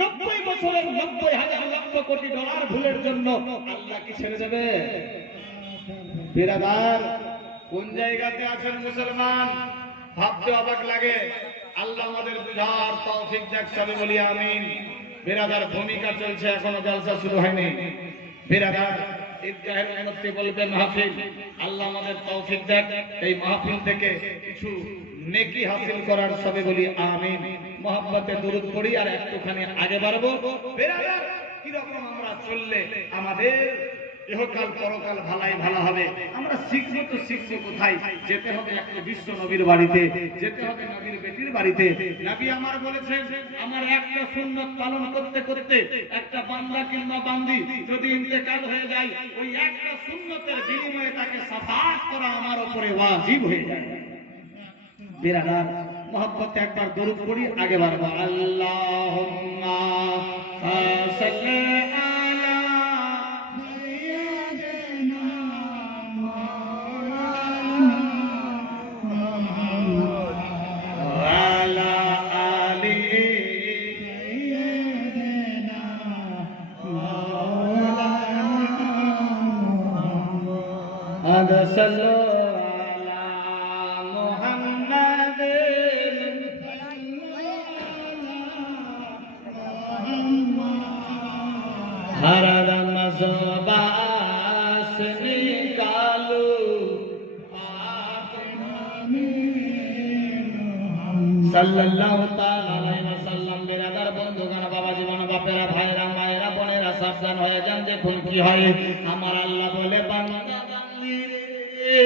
90 বছরের 90,000 লক্ষ কোটি ডলার ভুলের জন্য আল্লাহ কি ছেড়ে দেবে? বিরাদার, কোন জায়গাতে আছেন মুসলমান? ভাবতে অবাক লাগে। আল্লাহ আমাদের বুঝার তৌফিক দেখ, সবে বলি আমিন। বিরাদার, ভূমিকা চলছে, এখনো জলসা শুরু হয়নি। বিরাদার, ঈদগাহের উন্নতি বলবে মাহফিল। আল্লাহ আমাদের তৌফিক দেখ, এই মাহফিল থেকে কিছু নেকি হাসিল করার, সবে বলি আমিন। মোহাম্মতে দরুদ পড়ি আর একটুখানি আগে বাড়বো। বিরাদার, কিরকম আমরা চললে আমাদের ইহকাল পরকাল ভালাই ভালো হবে? আমরা শিখবো তো শিখবো কোথায়? যেতে হবে একটা বিশ্ব নবীর বাড়িতে, যেতে হবে নবীর বেটির বাড়িতে। নবী আমার বলেছেন, আমার একটা সুন্নাত পালন করতে করতে একটা বান্দা কিংবা বান্দি যদি ইন্তেকাল হয়ে যায়, ওই একটা সুন্নতের বিনিময়ে তাকে শাফাআত করা আমার উপরে ওয়াজিব হয়ে যায়। বিরাদার, মোহাম্মতে একবার দরুদ পড়ি, আগে বাড়বো। আল্লাহুম্মা সাল্লি সাল্লাল্লাহু তাআলা আলাইহি ওয়াসাল্লাম। বিরাদার বন্ধুগণ, বাবা জীবন, বাপেরা, ভাইরা, মায়েরা, বোনেরা, সাবধান হয়ে যান, দেখুন কি হয়। আমার আল্লাহ বলে, বান্দা বান্দি রে,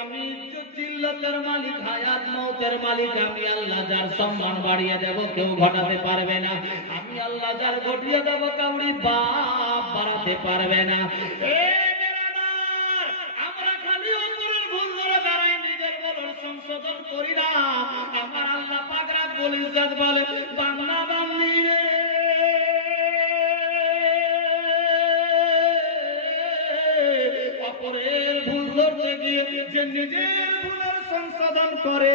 আমি জিল্লাতের মালিক, হায়াত মওতের মালিক, আমি আল্লাহ যার সম্মান বাড়িয়ে দেব কেউ ঘটাতে পারবে না। আমি আল্লাহ যার ঘটিয়ে দেব কাউরি বাপ বাড়াতে পারবে না। সংশোধন করি না। আমার আল্লাহ পাক রব্বুল ইজ্জত বলে, বান্দা বান্দি রে, অপরের ভুল ধরতে গিয়ে যে নিজের ভুলের সংশোধন করে,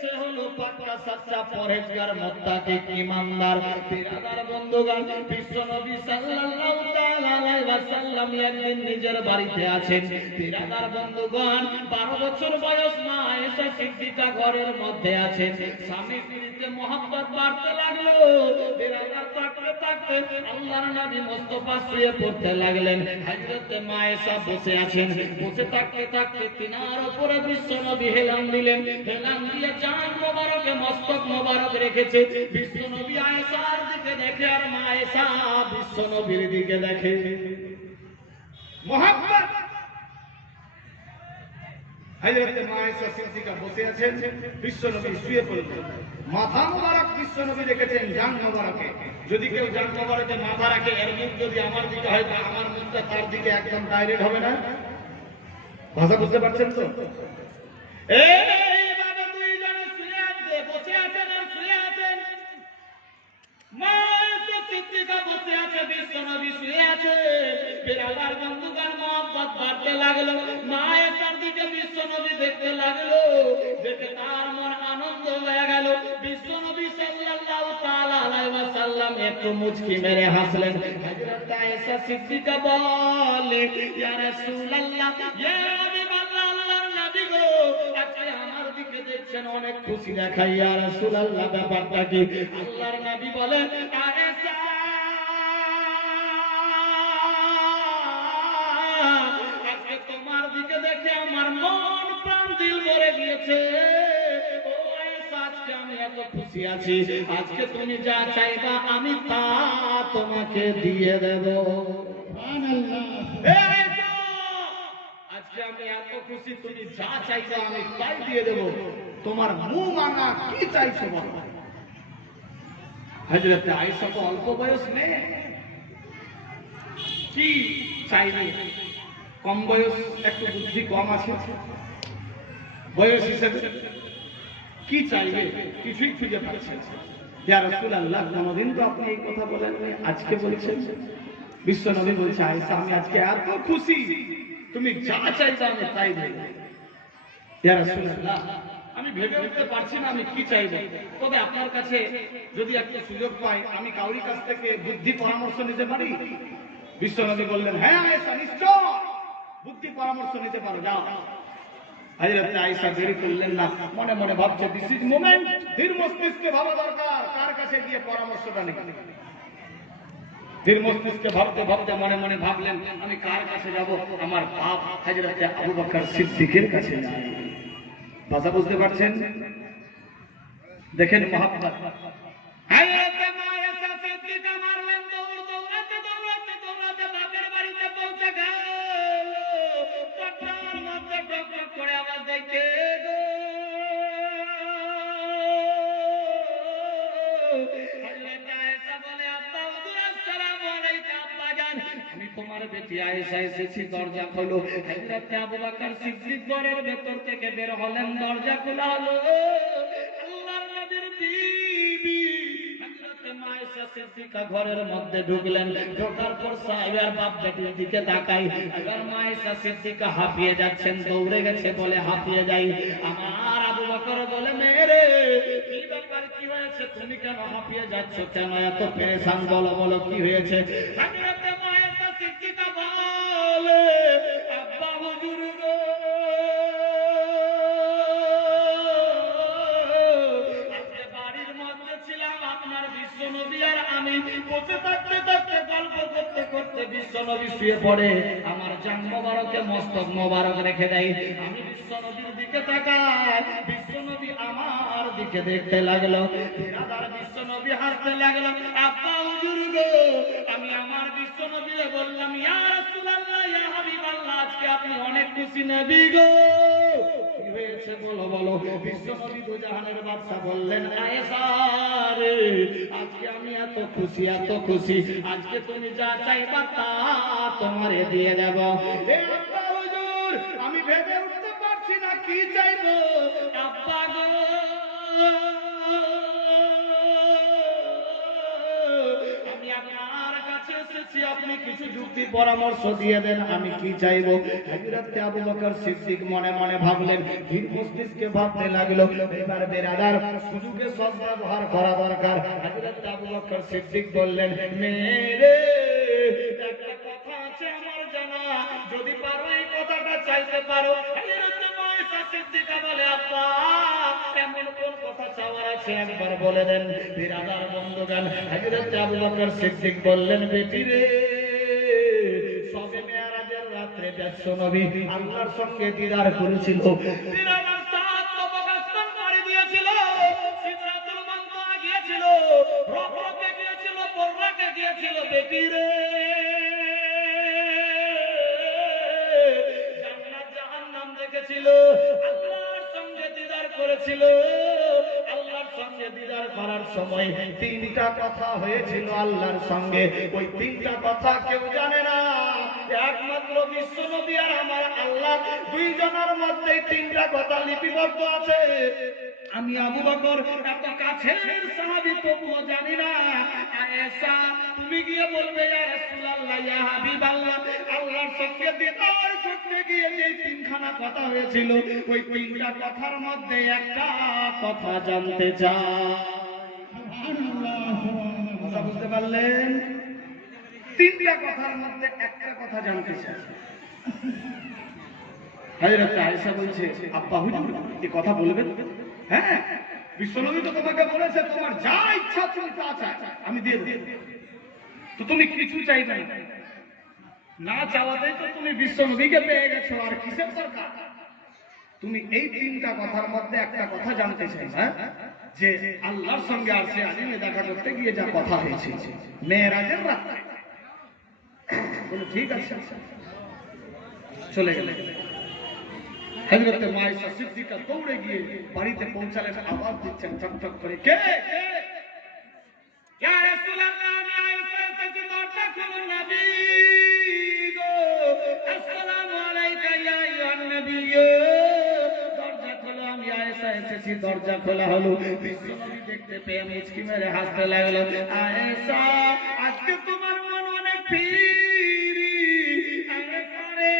সে হলো পাক্কা সাচ্চা পরহেজগার, মুত্তাকি, ঈমানদার। বিরাদার বন্ধুগণ, বিশ্ব নবী সাল্লাল্লাহু তাআলা আলাইহি ওয়াসাল্লাম একদিন নিজের বাড়িতে আছেন। বিরাদার বন্ধুগণ, 12 বছর বয়স মা আয়েশা সিদ্দিকা ঘরের মধ্যে আছেন। স্বামী স্ত্রীতে মহব্বত বাড়তে লাগলো। বিরাদার, থাকতে থাকতে আল্লাহর নবী মুস্তাফা শুয়ে পড়তে লাগলেন। হযরতে মা আয়েশা বসে আছেন। বসে থাকতে থাকতে তিনার উপরে বিশ্ব নবী হেলান দিলেন। হেলান দিয়ে জান মোবারকে মস্তক মোবারক রেখেছে। বিশ্ব নবী আয়েশার দিকে দেখে আর মা আয়েশা বিশ্ব নবীর দিকে দেখে। মোহাম্মদ হযরতে মা আয়েশা সিদ্দিকা বসে আছেন, বিশ্বনবী শুয়ে পড়লেন। মাথা মোবারক বিশ্বনবী রেখেছেন জান মোবারকে। যদি কেউ জান মোবারকে মাথা রাখে, এর মুখ যদি আমার দিকে হয়, তো আমার মুখটা তার দিকে একদম ডাইরেক্ট হবে না? ভাষা বুঝতে পারছেন তো? এইভাবে দুইজনে শুয়ে আছে, বসে আছেন আর শুয়ে আছেন। মা আয়েশা সিদ্দিকা বসে আছে, বিশ্বনবী শুয়ে আছে। বিরালার বন্ধুগান মহব্বত বাড়তে লাগলো। মা আয়েশার দিকে বিশ্বনবী দেখতে লাগলো, দেখে তার মন আনন্দ হয়ে গেল। বিশ্বনবী সাল্লাল্লাহু তাআলা আলাইহি ওয়াসাল্লাম একটু মুচকি মেরে হাসলেন। হযরত আয়েশা সিদ্দিকা বলে, ইয়া রাসূলুল্লাহ, ইয়া হাবিবাল্লাহ, আল্লাহর নবী গো, আজকে আমার দিকে দেখছেন অনেক খুশি দেখাই। ইয়া রাসূলুল্লাহ, ব্যাপারটা কি? আল্লাহর নবী বলে, আয়েশা, আজকে তোমার দিকে দেখে আমার মন প্রাণ দিল ভরে গিয়েছে। ও আয়েশা, আজকে আমি এত খুশি আছি, আজকে তুমি যা চাইবা আমি তা তোমাকে দিয়ে দেব। সুবহানাল্লাহ। আয়েশা, আজকে আমি এত খুশি, তুমি যা চাইবা আমি তাই দিয়ে দেব। তোমার মুখ মানা কি চাইছো বলো? হযরত আয়েশা তো অল্প বয়স নেই, কি চাইবে? কম বয়স, একটু বুদ্ধি কম আছে, বয়স হিসেবে কি চাইবে কিছুই খুঁজে পাচ্ছে। ইয়া রাসূলুল্লাহ, কোনদিন তো আপনি এই কথা বলেননি, আজকে বলছেন। বিশ্বনবী বলছে, আয়েশা, আমি আজকে এত খুশি, তুমি যা চাইবে আমি তাই দেব। ইয়া রাসূলুল্লাহ, আমি ভেবে উঠতে পারছি না আমি কি চাইব, তবে আপনার কাছে যদি একটা সুযোগ পাই, আমি কাউরি কাছ থেকে বুদ্ধি পরামর্শ নিতে পারি? বিশ্বনবী বললেন, হ্যাঁ আয়েশা, নিশ্চয় বুদ্ধি পরামর্শ নিতে পারো, যাও। হযরত আয়েশা দেরি করলেন না, মনে মনে ভাবছে, দিস ইজ মোমেন্ট, ধীর মস্তিষ্কে ভাবা দরকার, কার কাছে গিয়ে পরামর্শটা নিব। ধীর মস্তিষ্কে ভাবতে ভাবতে মনে মনে ভাবলেন, আমি কার কাছে যাব? আমার বাপ হযরত আবু বকর সিদ্দিকের কাছে যাই। ভাষা বুঝতে পারছেন? দেখেন মহব্বত। হযরত মা আয়েশা সিদ্দিকা মারলেন দৌড়, দৌড়াতে দৌড়াতে দৌড়াতে বাপের বাড়িতে পৌঁছে গেল। চট্টার মধ্যে টক টক করে আওয়াজ দেয়, কে গো? হযরত আয়েশা বলে, আব্বা হুজুর, আসসালামু আলাইকুম আব্বা জান, আমি তোমার বেটি আয়েশা এসেছি, দরজা খোলো। হযরত আবু বকর সিদ্দিক ঘরের ভেতর থেকে বের হলেন, দরজা খোলা হলো। আল্লাহর নবীর বিবি হযরত মা আয়েশা সিদ্দিকা ঘরের মধ্যে ঢুকলেন। ঢোকার পর সাহাবীর বাপ বেটির দিকে তাকাই, এবার মা আয়েশা সিদ্দিকা হাঁপিয়ে যাচ্ছেন, দৌড়ে গেছে বলে হাঁপিয়ে যাই। আমার আবু বকর বলে, মেরে কি ব্যাপার, কি হয়েছে, তুমি কেন হাঁপিয়ে যাচ্ছ, কেন এত পেরেশান, বলো বলো কি হয়েছে? হযরত মা আয়েশা সিদ্দিকা বলে, আব্বা হুজুর গো, আজকে বাড়ির মধ্যে ছিলাম, আপনার বিশ্বনবী আর আমি বসে থাকতে থাকতে গল্প করতে করতে বিশ্বনবী শুয়ে পড়ে, আমার জান মোবারকে মস্তক মোবারক রেখে দেয়। আমি বিশ্বনবীর দিকে তাকাই, বিশ্বনবী আমার দিকে দেখতে লাগলো। বিরাদার বিশ্বনবী হাসতে লাগলো। আব্বা হুজুর গো, আমি আমার বিশ্বনবীকে বললাম, ইয়া রাসূলুল্লাহ, ইয়া হাবিবাল্লাহ, আজকে আপনি অনেক খুশি নবী গো, কি হয়েছে বলো বলো? বিশ্বনবী দুজাহানের বাদশা বললেন, আয়েশা রে, আজকে আমি এত খুশি, এত খুশি, আজকে তুমি যা চাইবা তা তোমারে দিয়ে দেব। হে আব্বা হুজুর, আমি ভেবে উঠতে পারছি না কি চাইবো। আব্বা গো, আমি আপনার কাছে এসেছি, আপনি কিছু যুক্তি পরামর্শ দিয়ে দেন, আমি কি চাইবো। হযরত আবু বকর সিদ্দিক মনে মনে ভাবলেন, ধীর মস্তিষ্কে ভাবতে লাগলো, এবার বেরাদার সুযোগে সদ্ব্যবহার করা দরকার। হযরত আবু বকর সিদ্দিক বললেন, মেরে একটা কথা আছে আমার জানা, যদি পারো এই কথাটা চাইতে পারো। হযরত মা আয়েশা সিদ্দিকা বলে, আব্বা, এমন কোন কথা চাওয়ার আছে একবার বলে দেন। বিরাদার বন্ধুগণ, হযরত আবু বকর সিদ্দিক বললেন, বেটি রে, সবে মেরাজের রাতে বিশ্বনবী আল্লাহর সঙ্গে দিদার করেছিল। বিরাদার সাত তবকাস্তন করে দিয়েছিল, সিদরাতুল মুনতাহা গিয়েছিল, রফরফে গিয়েছিল, বর্রাকে গিয়েছিল। বেটি রে, জান্নাত জাহান্নাম দেখেছিল, করেছিল আল্লাহর সঙ্গে দিদার করার সময় তিনটা কথা হয়েছিল আল্লাহর সঙ্গে। ওই তিনটা কথা কেউ জানে না, একমাত্র বিশ্ব নবী আর আমার আল্লাহ দুইজনের মধ্যে তিনটা কথা লিপিবদ্ধ আছে। আমি আবু বকর এত কাছের সাহাবী তবুও জানি না। আয়েশা তুমি গিয়ে বলবে ইয়া রাসূলুল্লাহ ইয়া হাবিবাল্লাহ, আল্লাহর সঙ্গে দিদার করতে গিয়ে যে তিনখানা কথা হয়েছিল ওই তিনটা কথার মধ্যে একটা কথা জানতে চাই। কথা বুঝতে পারলেন? তিনটা কথার মধ্যে একটা কথা জানতে চাই। হযরত আয়েশা বলছে আব্বা হুজুর এই কথা বলবেন? হ্যাঁ, বিশ্বনবী তো তোমাকে বলেছে তোমার যা ইচ্ছা তুমি তা চাই আমি দিয়ে দেব। তো তুমি কিছু চাইবে না, চাওয়াতেই তো তুমি বিশ্বনবীকে পেয়ে গেছো, আর কিসের দরকার? তুমি এই তিনটা কথার মধ্যে একটা কথা জানতে চাই, হ্যাঁ, যে আল্লাহর সঙ্গে আরশে আজিমে দেখা করতে গিয়ে যা কথা হয়েছে মেরাজের রাতে। বলে ঠিক আছে, চলে গেলে হযরত মায়েশা সিদ্দিকা দৌড়ে গিয়ে বাড়িতে পৌঁছালেন, আওয়াজ দিচ্ছেন ঠকঠক করে, কে ইয়া রাসূলুল্লাহ আমি আয়েশা এসেছি, দরজা খুলুন নবী গো, আসসালামু আলাইকা ইয়া আইয়ুহান নবী, দরজা খোলো, আমি আয়েশা এসেছি। দরজা খোলা হলো, বিশ্বনবী দেখতে পেয়ে মুচকি মেরে হাসতে লাগলো। আয়েশা আজকে তোমার মন অনেক ফ্রি, আয়েশা রে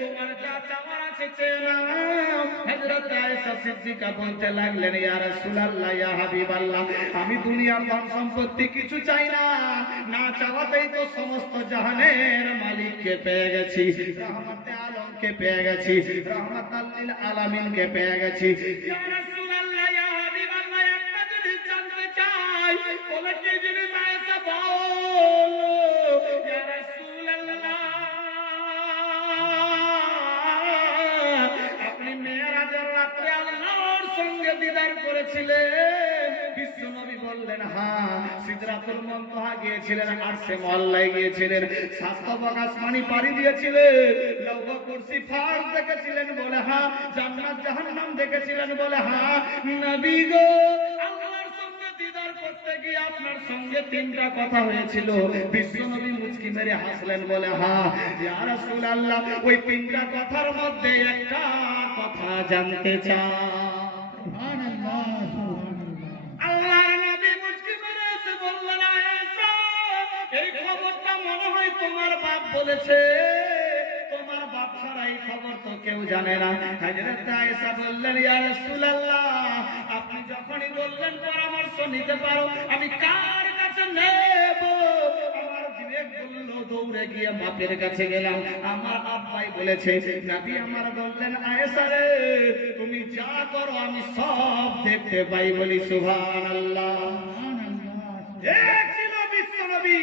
তোমার যা চাওয়ার আছে চেয়ে নাও। হযরত আয়েশা সিদ্দিকা বলতে লাগলেন ইয়া রাসূলুল্লাহ ইয়া হাবিবাল্লাহ, আমি দুনিয়ার ধন সম্পত্তি কিছু চাই না, না চাওয়াতেই তো সমস্ত জাহানের মালিককে পেয়ে গেছি, রহমতে আলমকে পেয়ে গেছি, রহমাতাল লিল আলামিনকে পেয়ে গেছি। ইয়া রাসূলুল্লাহ ইয়া হাবিবাল্লাহ একটা জিনিস জানতে চাই। বলে কি জিনিস আয়েশা বলো। ইয়া রাসূলুল্লাহ আপনি মেরাজের রাতে আল্লাহর সঙ্গে দিদার করেছিলেন। বিশ্বনবী বললেন হ্যাঁ, সিদরাতুল মুনতাহা গিয়েছিলেন, আরশে মুআল্লায় গিয়েছিলেন, সাতবাগ আসমানি পাড়ি দিয়েছিলেন, লৌহ কুরসি ফার্স দেখেছিলেন। বলে হ্যাঁ, জান্নাত জাহান্নাম দেখেছিলেন। বলে হ্যাঁ নবী গো, আল্লাহর সঙ্গে দিদার করতে গিয়ে আপনার সঙ্গে তিনটা কথা হয়েছিল। বিশ্বনবী মুচকি মেরে হাসলেন। বলে হ্যাঁ ইয়া রাসূলুল্লাহ ওই তিনটা কথার মধ্যে একটা কথা জানতে চাই। সুবহানাল্লাহ, আল্লাহর নবী মুচকি মেরে এসে বললেন আয়েশা এই খবরটা মনে হয় তোমার বাপ বলেছে, তোমার বাপ ছাড়া এই খবর তো কেউ জানে না। হযরত আয়েশা বললেন ইয়া রাসূলুল্লাহ আপনি যখনই বললেন পরামর্শ নিতে পারো, আমি কার কাছে নেব? আমার বিবেক বলল দৌড়ে গিয়ে বাপের কাছে গেলাম। আমার আব্বাই বলেছে, নবী আমার বললেন আয়েশা রে তুমি যা করো আমি সব দেখতে পাই। বলি সুবহানাল্লাহ। এক ছিল বিশ্ব নবী,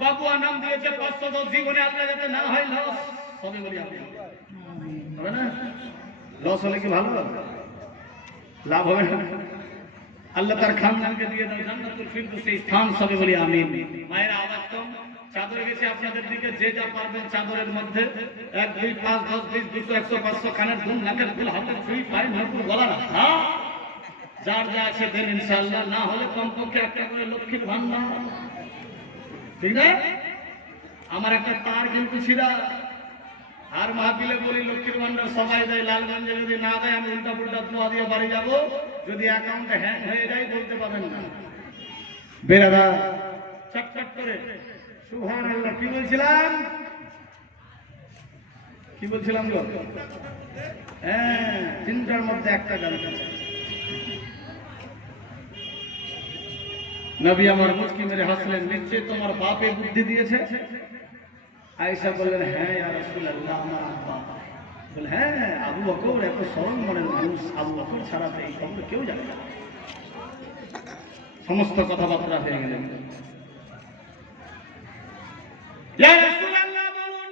বাবুয়া নাম দিয়েছে 510, জীবনে আপনার যাতে না হয় লস হবে। বলি আপনি হবে না, লস হলে কি ভালো, লাভ হবে না? আল্লাহ তার খানদানকে দিয়ে দেন জান্নাতুল ফিরদৌসে স্থান সবে। বলি আমিন। মায়ের আওয়াজ কম, চাদর গেছে আপনাদের দিকে, যে যা পারবেন চাদরের মধ্যে 1 2 5 10 20 200 100 500 কানের দুল, নাকের দুল, হাতের ছুরি, পায়ের নরকুল, গলার হাত, যার যা আছে দেন ইনশাআল্লাহ। না হলে কমপক্ষে একটা করে লক্ষ্মীর ভান্ডার, ঠিক না? আমার একটা তার কিন্তু ছিড়া, আর মাহফিলে বলি লক্ষ্মীর ভান্ডার সবাই দেয়, লালগঞ্জে যদি না দেয় আমি উল্টা পুল্টা দোয়া দিয়ে বাড়ি যাবো। যদি অ্যাকাউন্টে হ্যাং হয়ে যায় বলতে পাবেন না। বেরাদা চটচট করে সুবহানাল্লাহ। কি বলছিলাম গো? হ্যাঁ, তিনটার মধ্যে একটা জানতে চাই। নবী আমার মুচকি মেরে হাসলেন, নিশ্চয় তোমার বাপে বুদ্ধি দিয়েছে? আয়েশা বললেন হ্যাঁ ইয়া রাসূলুল্লাহ আমার আব্বা। বলে হ্যাঁ আবু বকর এত সরল মনের মানুষ, আবু বকর ছাড়া তো এই খবর কেউ জানে না। সমস্ত কথাবার্তা হয়ে গেলেন। ইয়া রাসূলুল্লাহ বলুন,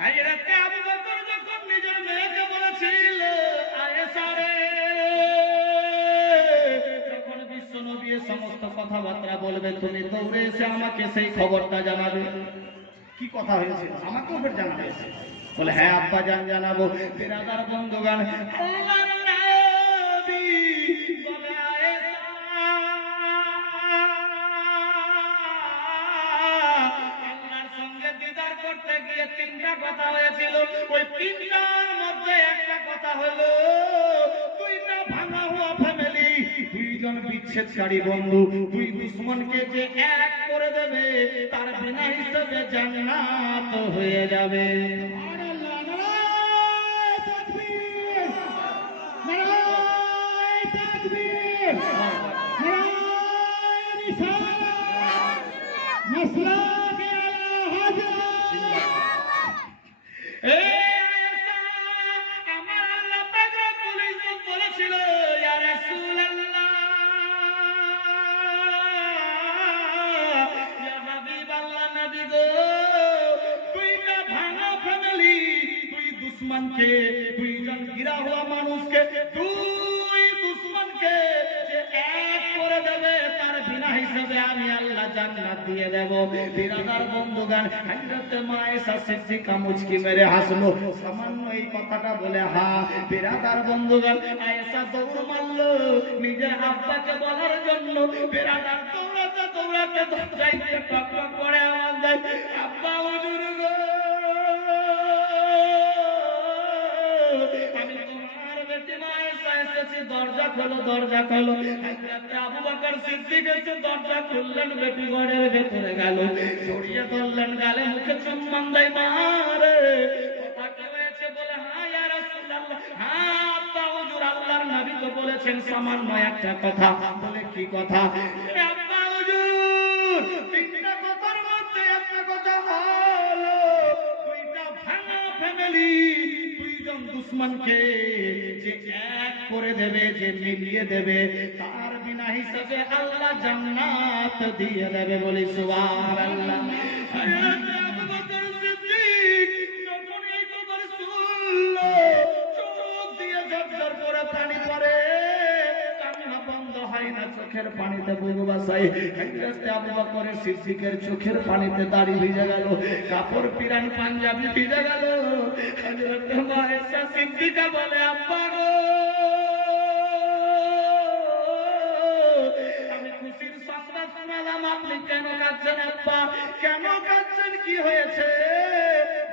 হযরত আবু বকর যখন নিজের মেয়েকে বলেছিল আয়েশা রে, যখন বিশ্ব নবী সমস্ত কথাবার্তা বলবে, তুমি দৌড়ে এসে আমাকে সেই খবরটা জানাবে। কি কথা হয়েছিল আমাকেও ফের জানা হয়েছে। বলে হ্যাঁ আব্বা জানাবো। বিরাদার বন্ধুগণ, আল্লাহর নবী বলে আল্লাহর সঙ্গে দিদার করতে গিয়ে তিনটা কথা হয়েছিল। ওই তিনটার মধ্যে একটা কথা হলো দুইটা ভাঙা হওয়া ফ্যামিলি, দুইজন বিচ্ছেদকারী বন্ধু, দুই দুশ্মনকে যে এক করে দেবে তার বিনা হিসেবে জান্নাত হয়ে যাবে। দুইজন গিরা হওয়া মানুষকে, দুই দুশ্মনকে যে এক করে দেবে তার বিনা হিসাবে আমি আল্লাহ জান্নাত দিয়ে দেব। বিরাদার বন্ধুগান, হযরত মা আয়েশা সিদ্দিকা মুচকি মেরে হাসলো সামান্য এই কথাটা বলে। হ্যাঁ বিরাদার বন্ধুগান, আয়েশা দৌড় মারলো নিজের আব্বাকে বলার জন্য। বিরাদার দৌড়াতে দৌড়াতে দরজায় গিয়ে টক টক করে আওয়াজ দেয়, আব্বা হুজুর গো, আমি তোমার বেটি মা আয়েশা এসেছি, দরজা খোলো দরজা খোলো। হযরত আবু বকর সিদ্দিক এসে দরজা খুললেন, বেটি ঘরের ভেতরে গেল, জড়িয়ে ধরলেন, গালে মুখে চুম্বন দেয়। মা রে কথা কি হয়েছে? বলে হ্যাঁ ইয়া রাসূলুল্লাহ, হ্যাঁ আব্বা হুজুর আল্লাহর নবী তো বলেছেন সামান্য একটা কথা। বলে কি কথা? আব্বা হুজুর তিনটা কথার মধ্যে একটা কথা হলো দুইটা ভাঙা ফ্যামিলি, দুইজন দুশ্মনকে যে এক করে দেবে, যে মিলিয়ে দেবে তার বিনা হিসাবে আল্লাহ জান্নাত দিয়ে দেবে। বলি সুবহানাল্লাহ। আবু বকর সিদ্দিক যখন এই খবর শুনলো চোখ দিয়ে ঝরঝর করে পানি পড়ে, কান্না বন্ধ হয় না, চোখের পানিতে বুক ভাসায়। হযরত আবু বকর সিদ্দিকের চোখের পানিতে দাড়ি ভিজে গেল, কাপড় পিরান পাঞ্জাবি ভিজে গেল। হযরত মা আয়েশা সিদ্দিকা বলে, আব্বা গো, আমি খুশির সংবাদ শোনালাম, আপনি কেন কাঁদছেন? আব্বা কেন কাঁদছেন? কি হয়েছে?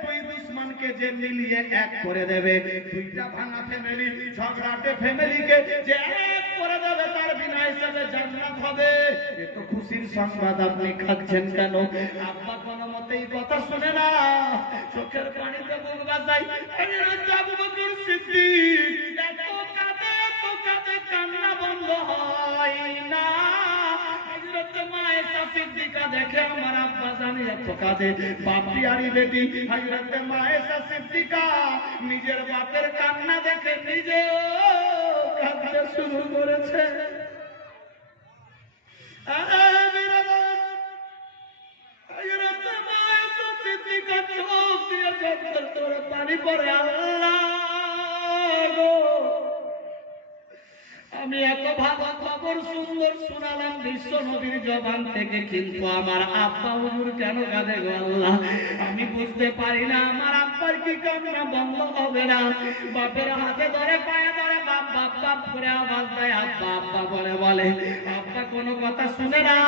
দুই দুশ্মনকে যে মিলিয়ে এক করে দেবে, দুইটা ভাঙা ফ্যামিলি, ঝগড়াটে ফ্যামিলিকে যে এক করে দেবে তার বিনা হিসাবে জান্নাত হবে। এ তো খুশির সংবাদ, আপনি কাঁদছেন কেন? আব্বা কোনো মতেই কথা শুনে না, চোখের পানিতে বুক বাজায়। হযরত আবু বকর সিদ্দিক এত কাঁদে কান্না বন্ধ হয় না। হযরত মা আয়েশা সিদ্দিকা দেখে আমার আব্বা জানি এত কাঁদে, বাপ পিয়ারি বেটি হযরত মা আয়েশা সিদ্দিকা নিজের বাপের কান্না দেখে নিজেও কাঁদতে শুরু করেছে। হযরত মা আয়েশা সিদ্দিকা চোখ দিয়ে ঝরঝর করে পানি পড়ে। আল্লাহ গো, আমি এত ভালো খবর সুন্দর শোনালাম বিশ্ব নবীর জবান থেকে, কিন্তু আমার আব্বা হুজুর কেন কাঁদে গো আল্লাহ? আমি বুঝতে পারি না আমার আব্বার কি কান্না বন্ধ হবে না। বাপের হাতে ধরে পায়ে ধরে বাপ বাপ বাপ করে আওয়াজ দেয়, আব্বা আব্বা বলে বলে, আব্বা কোনো কথা শুনে না,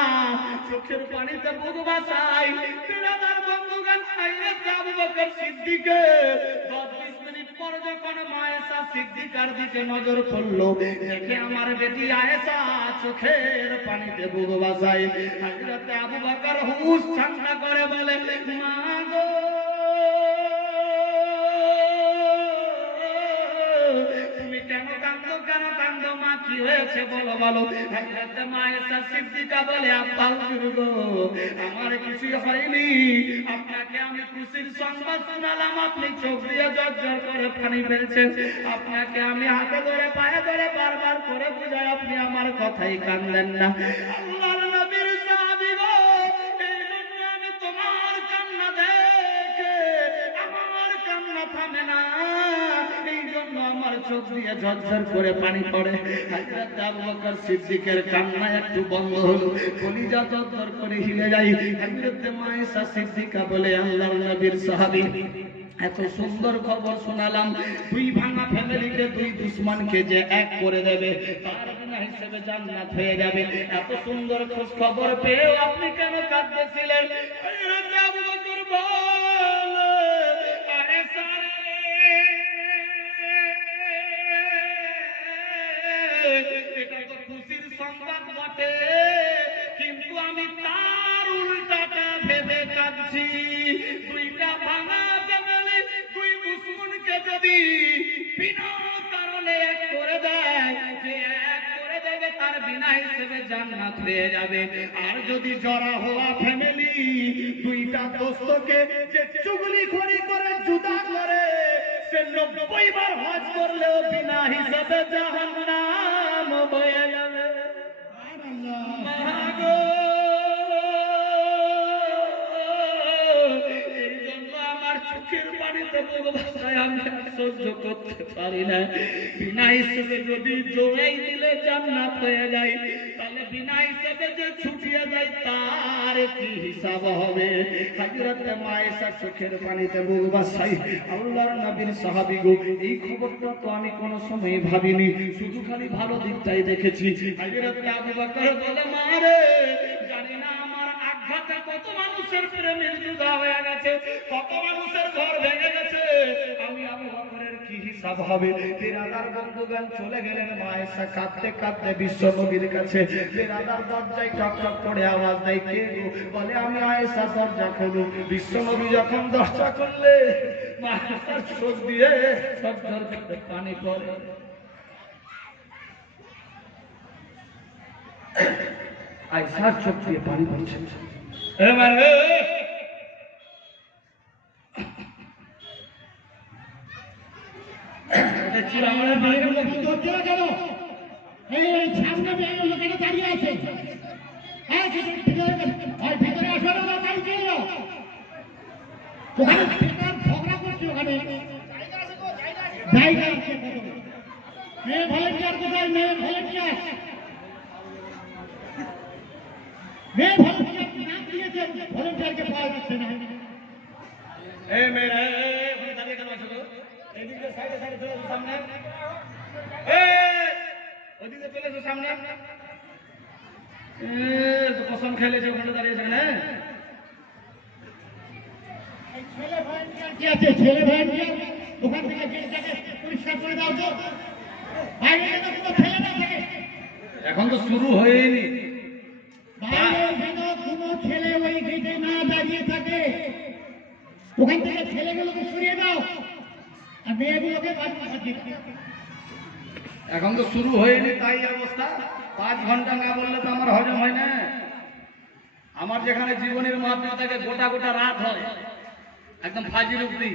চোখের পানিতে বুক ভাসায়। বিরাদার বন্ধুগণ, হযরত আবু বকর সিদ্দিকের 10-20 মিনিট পর যখন মা আয়েশা সিদ্দিকার দিকে নজর পড়লো, দেখে আমার বেটি আয়েশা চোখের পানিতে বুক ভাসায়। হযরত আবু বকর হুঁশ ঠান্ডা করে বলে, মা গো, তুমি কেন কাঁদো? কেন কাঁদো মা? কি হয়েছে বলো বলো। হযরত মা আয়েশা সিদ্দিকা বলে, আব্বা হুজুর গো, আমার কিছু হয়নি, আপনাকে আমি খুশির সংবাদ শোনালাম, আপনি চোখ দিয়ে ঝরঝর করে পানি ফেলছেন, আপনাকে আমি হাতে ধরে পায়ে ধরে বারবার করে বুঝাই, আপনি আমার কথাই কাঁদেন না। আল্লাহর নবীর সাহাবী গো, এই জন্য আমি তোমার কান্না দেখে আমার কান্না থামে না, এই জন্য আমার চোখ দিয়ে ঝরঝর করে পানি পড়ে। হযরত আবু বকর সিদ্দিকের কান্না একটু বন্ধ হলো, কলিজা দরদর করে হিলে যায়। হযরত মায়েশা সিদ্দিকা বলে, আল্লাহর নবীর সাহাবী, এত সুন্দর খবর শোনালাম, দুই ভাঙা ফ্যামিলিকে, দুই দুশমনকে যে এক করে দেবে, তার বিনা হিসেবে জান্নাত হয়ে যাবে, এত সুন্দর খোঁজ খবর পেয়ে আপনি কেন কাঁদতেছিলেন? হযরত আবু বকর বলে, আরে সারে, এটা তো খুশির সংবাদ বটে, কিন্তু আমি তার উল্টাটা ভেবে কাঁদছি। দুইটা ভাঙা ফ্যামিলি, দুই দুশমনকে যদি বিনা কারণে এক করে দেয়, যে এক করে দেবে তার বিনা হিসেবে জান্নাত হয়ে যাবে। আর যদি জড়া হওয়া ফ্যামিলি, দুইটা দোস্তকে যে চুগলিখড়ি করে জুদা করে, সে 90 বার হজ করলেও বিনা হিসেবে জাহান্নাম হয়ে যাবে। এই জন্য আমার চোখের পানিতে ভাষায় আমি সহ্য করতে পারি না। বিনা হিসেবে যদি জোড়াই দিলে জান্নাত হয়ে যায়, তাহলে বিনা হিসেবে যে ছুটিয়ে যায় তার কি হিসাব হবে? হযরত মায়েশা চোখের পানিতে বুক ভাসায়, আল্লাহর নবীর সাহাবী গো, এই খবরটা তো আমি কোনো সময় ভাবিনি, শুধু খালি ভালো দিকটাই দেখেছি। হযরত আবু বকর বলে, মা রে, জানি না আমার আঘাতে কত মানুষের প্রেমের জুদা হয়ে গেছে, কত মানুষের ঘর ভেঙে গেছে, আমি আবু বকরের কি হিসাব হবে? বিরাদার বন্ধুগণ চলে গেলেন। মায়েশা কাঁদতে কাঁদতে বিশ্ব নবীর কাছে, বিরাদার দরজায় টক টক করে আওয়াজ দেয়, কে গো? বলে, আমি আয়েশা, দরজা খোলো। বিশ্ব নবী যখন দরজা করলে, মায়েশার চোখ দিয়ে ঝরঝর করে পানি পড়ে। আয়েশার চোখ দিয়ে পানি পড়ছে। এবারে দাঁড়িয়ে আছে, ভিতরে আসার ওখানে ঝগড়া করছে, ওখানে জায়গা আছে। মেয়ে ভলেন্টিয়ার কোথায়? মেয়ে ভলেন্টিয়ার, মেয়ে ভলেন্টিয়ার নাম দিয়েছে, ভলেন্টিয়ারকে পাওয়া যাচ্ছে না। এই মেয়ে দাঁড়িয়ে কেন আছো? এদিকে সাইডে সাইডে চলে এসো সামনে, ওদিকে চলে এসো সামনে। কসম খেলেছে, ওখানে দাঁড়িয়েছে না? ছেলে ভলেন্টিয়ার কি আছে? ছেলে ভলেন্টিয়ার ওখান থেকে গেটটাকে পরিষ্কার করে দাও তো, বাইরে যেন কোনো ছেলে না থাকে। এখন তো শুরু হয়নি, বাইরে যেন কোনো ছেলে ওই গেটে না দাঁড়িয়ে থাকে, ওখান থেকে ছেলেগুলোকে সরিয়ে দাও আর মেয়েগুলোকে এখন তো শুরু হয়নি, তাই অবস্থা। 5 ঘন্টা না বললে তো আমার হজম হয় না। আমার যেখানে জীবনের মাত্রা থেকে গোটা গোটা রাত হয়, একদম ফাজিল উঠতি।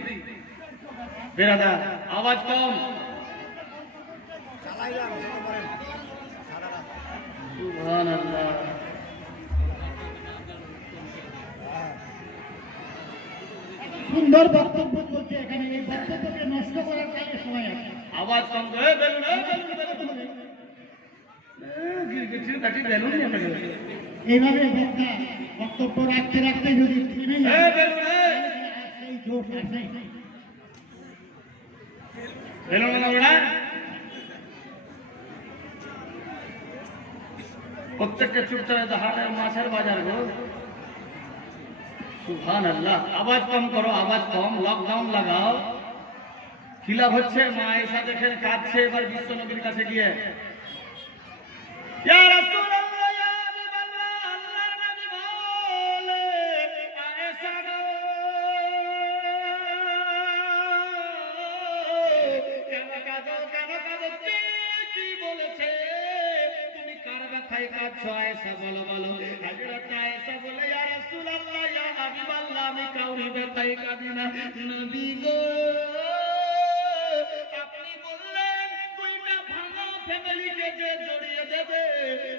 বেরাদা আওয়াজ কম, সুবহানাল্লাহ। সুন্দর বক্তব্য চলছে এখানে, এই বক্তব্যকে নষ্ট করার কাজে সময় আছে। আওয়াজ কম করে এইভাবে বক্তব্য রাখতে রাখতে যদি থেমে যায়, সেই জোশ আসে। প্রত্যেকটা চুপচাপ হাটের মাছের বাজার গো। সুবহানাল্লাহ। আওয়াজ কম করো, আওয়াজ কম। লকডাউন লাগাও। খিলাফ হচ্ছে, মা আয়েশা দেখেন কাঁদছে। এবার বিশ্ব নবীর কাছে গিয়ে, ইয়া রাসূলুল্লাহ, ইয়া হাবিবাল্লাহ, আল্লাহর নবী বলে, আয়েশা গো, কেন কাঁদো, কেন কাঁদো? কি বলেছে? তুমি কার ব্যথায় কাঁদছো? আয়েশা বলো, বলো। হযরত আয়েশা বলে, ইয়া রাসূলুল্লাহ, ইয়া হাবিবাল্লাহ, আমি কাউরি ব্যথায় কাঁদি না। নবী গো, আপনি বললেন দুইটা ভাঙা ফ্যামিলিকে যে জড়িয়ে দেবে,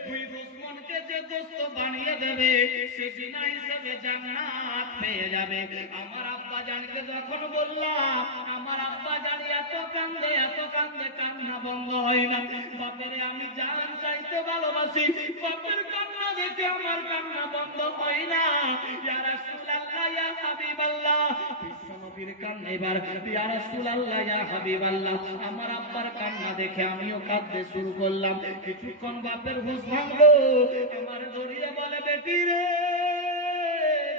দুই দুশমনকে যে দোস্ত বানিয়ে দেবে, সে বিনা হিসেবে জান্নাত পেয়ে যাবে। আমার আব্বা জানকে যখন বললাম, আমার আব্বা জানি এত কান্দে কান্না বন্ধ হয় না। বাপেরে আমি জান চাইতে ভালোবাসি, বাপের কান্না দেখে আমার কান্না বন্ধ হয় না। ইয়া রাসূলুল্লাহ ইয়া হাবিবাল্লাহ, বিশ্বনবীর কান্না এবার ইয়া রাসূলুল্লাহ ইয়া হাবিবাল্লাহ, আমার আব্বার কান্না দেখে আমিও কাঁদতে শুরু করলাম। কিছুক্ষণ বাপের হুঁশ ভাঙলো, আমার ধরিয়ে বলে, বেটি রে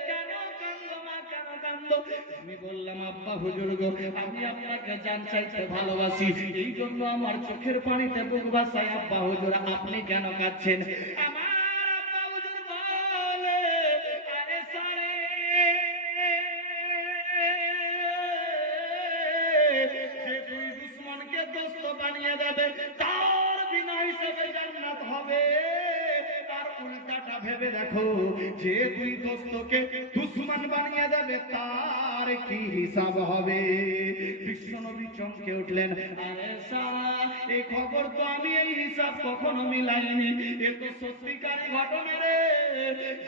কেন কান্দো মা, কেন কান্দো? আমি বললাম, আব্বা হুজুর গো, আমি আপনাকে জান চাইতে ভালোবাসি, এই জন্য আমার চোখের পানিতে বুক ভাসায়। আব্বা হুজুর আপনি কেন কাঁদছেন? আমার আব্বা হুজুর বলে, আরে সারে যে দুই দুশ্মনকে দোস্ত বানিয়ে দেবে তার বিনা হিসেবে জান্নাত হবে, তার উল্টাটা ভেবে দেখো, যে দুই দোস্তকে দুশ্মন বানিয়ে দেবে তার কি হিসাব হবে? বিশ্বনবী চমকে উঠলেন, আরে সারা এই খবর তো আমি এই হিসাব কখনো মিলাইনি, এ তো সত্যিকারী ঘটনা রে।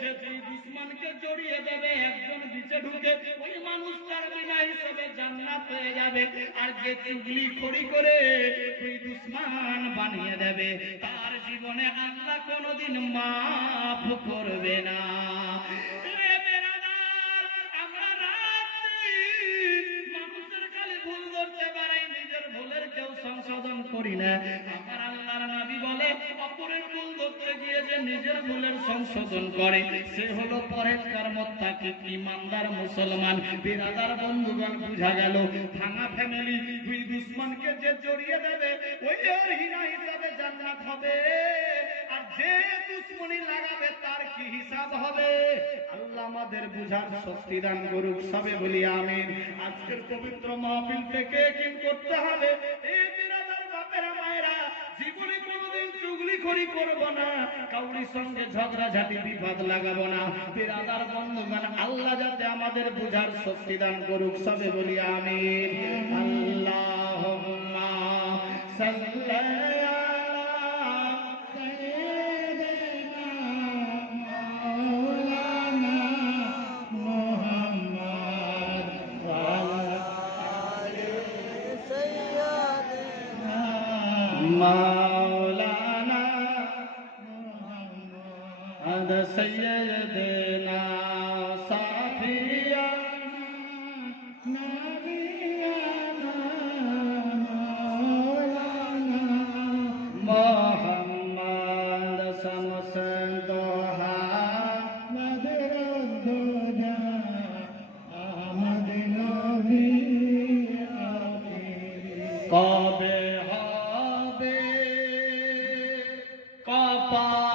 যে দুই দুশ্মনকে জড়িয়ে দেবে একজন নিচে ঢুকে, ওই মানুষটার বিনা হিসেবে জান্নাত হয়ে যাবে। আর যে চুগলিখড়ি করে দুই দুশ্মন বানিয়ে দেবে তার জীবনে আল্লাহ কোনোদিন মাফ করবে না। রে বেরাদার, আমরা রাত্রি মানুষের খালি ভুল করতে পারি, নিজের ভুলের কেউ সংশোধন করি না। আমার আল্লাহর নবী বলে, অপরের ভুল ধরতে গিয়ে যে নিজের ভুলের সংশোধন করে সে হলো পরেজগার মুত্তাকি ঈমানদার মুসলমান। বিরাদার বন্ধুগণ, বুঝা গেল ভাঙা ফ্যামিলি দুই দুশ্মনকে যে জড়িয়ে দেবে ওই ওর হিনা হিসাবে জান্নাত হবে, আর যে দুশ্মনী লাগাবে তার কি হিসাব হবে? আল্লাহ আমাদের বুঝার শক্তি দান করুক, সবে বলি আমিন। আজকের পবিত্র মাহফিল থেকে কি করতে হবে? এই বিরাদার বাপেরা মায়েরা, জীবনে কোনোদিন চুগলিখড়ি করব না, কাউরির সঙ্গে ঝগড়াঝাটি বিবাদ লাগাবো না। বিরাদার বন্ধুগণ, আল্লাহ যাতে আমাদের বুঝার শক্তি দান করুক, সবে বলি আমিন। আল্লাহুম্মা সাল্লি আলা সাইয়্যিদিনা মাওলানা মুহাম্মদ ওয়া আলা আলি সাইয়্যিদিনা মাওলানা মুহাম্মদ সাইয়্যিদিনা সাফিয়ানা নবিয়ানা মাওলানা মুহাম্মদ শামসুদ দোহা বদরুদ্দোজা আহমদ নবী কবে হবে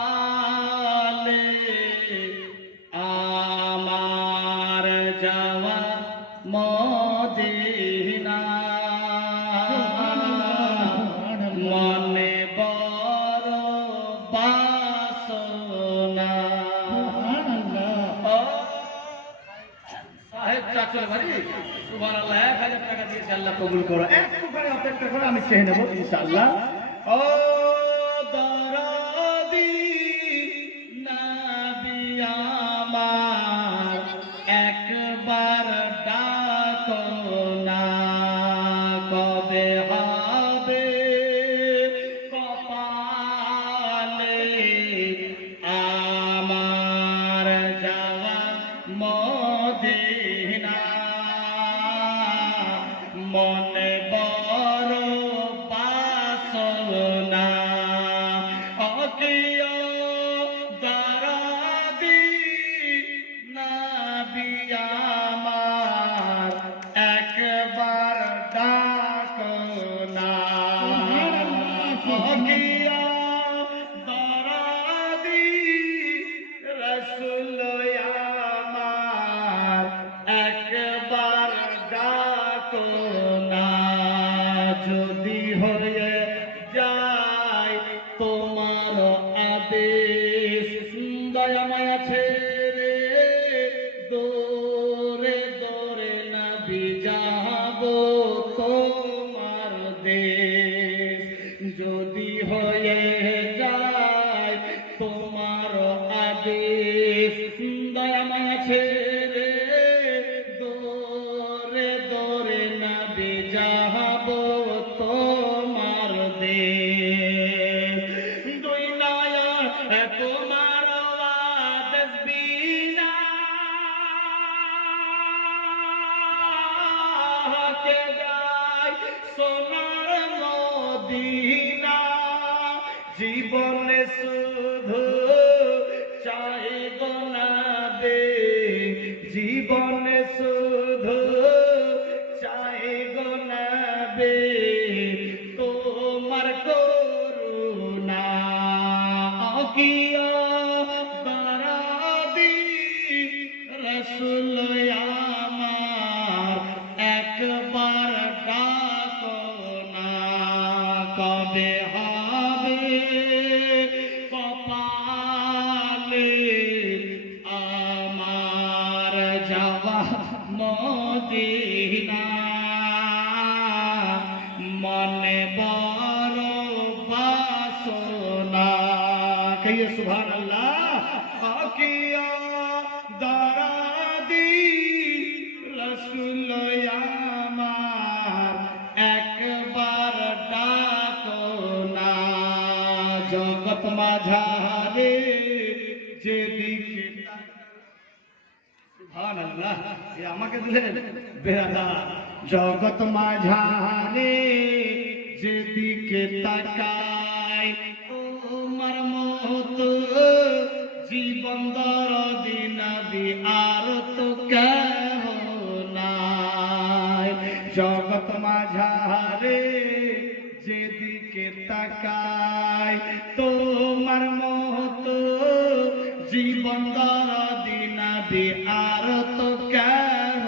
কপালে আমার যাওয়া মদিনা, মনে বড় বাসনা। সাহেব চাচল বাড়ি, সুবহানাল্লাহ, 1000 টাকা দিয়েছে, আল্লাহ কবুল করো। একটুখানি অপেক্ষা করো, আমি চেয়ে নেবো ইনশাআল্লাহ। ও দরদি নবী আমার, একবার ডাকো না, কবে হবে কপালে আমার যাওয়া মদিনা, মনে বড় বাসনা। অকিয় দরদি নবী আমার, একবার ডাকো না, অকিয় দরদি রাসূল আমার, একবার ডাকো না। যদি হয়ে যায় তোমার আদেশ, দয়া মায়া ছেড়ে দৌড়ে দৌড়ে নবী যাবো তোমার দেশ। যদি হয়ে যায় তোমার আদেশ, দয়া মায়া ছেড়ে দৌড়ে জীবনে শুধু চাইব না বে, জীবনে শুধু চাইব না বে তোমার করুণা, কিয়া বারাদি রসুল আমার একবার ডাকো না, কবে হবে কপালে আমার যাওয়া মদিনা, মনে বড় বাসনা। কহিए সুবহান আল্লাহ। কিয়া দারাদি রসুল আমার একবার ডাকো না, জগৎ মাঝারে যেদিকে সুবহান আল্লাহ। এ আমাকে দিলেন বেরাদার। জগৎ মাঝারে যেদিকে তাকাই তোমার মতো জীবন দরদি নবী আর তো কেহ নাই। জগৎ মাঝারে যেদিকে তাকাই তোমার মতো জীবন দরদি নবী আর তো কেহ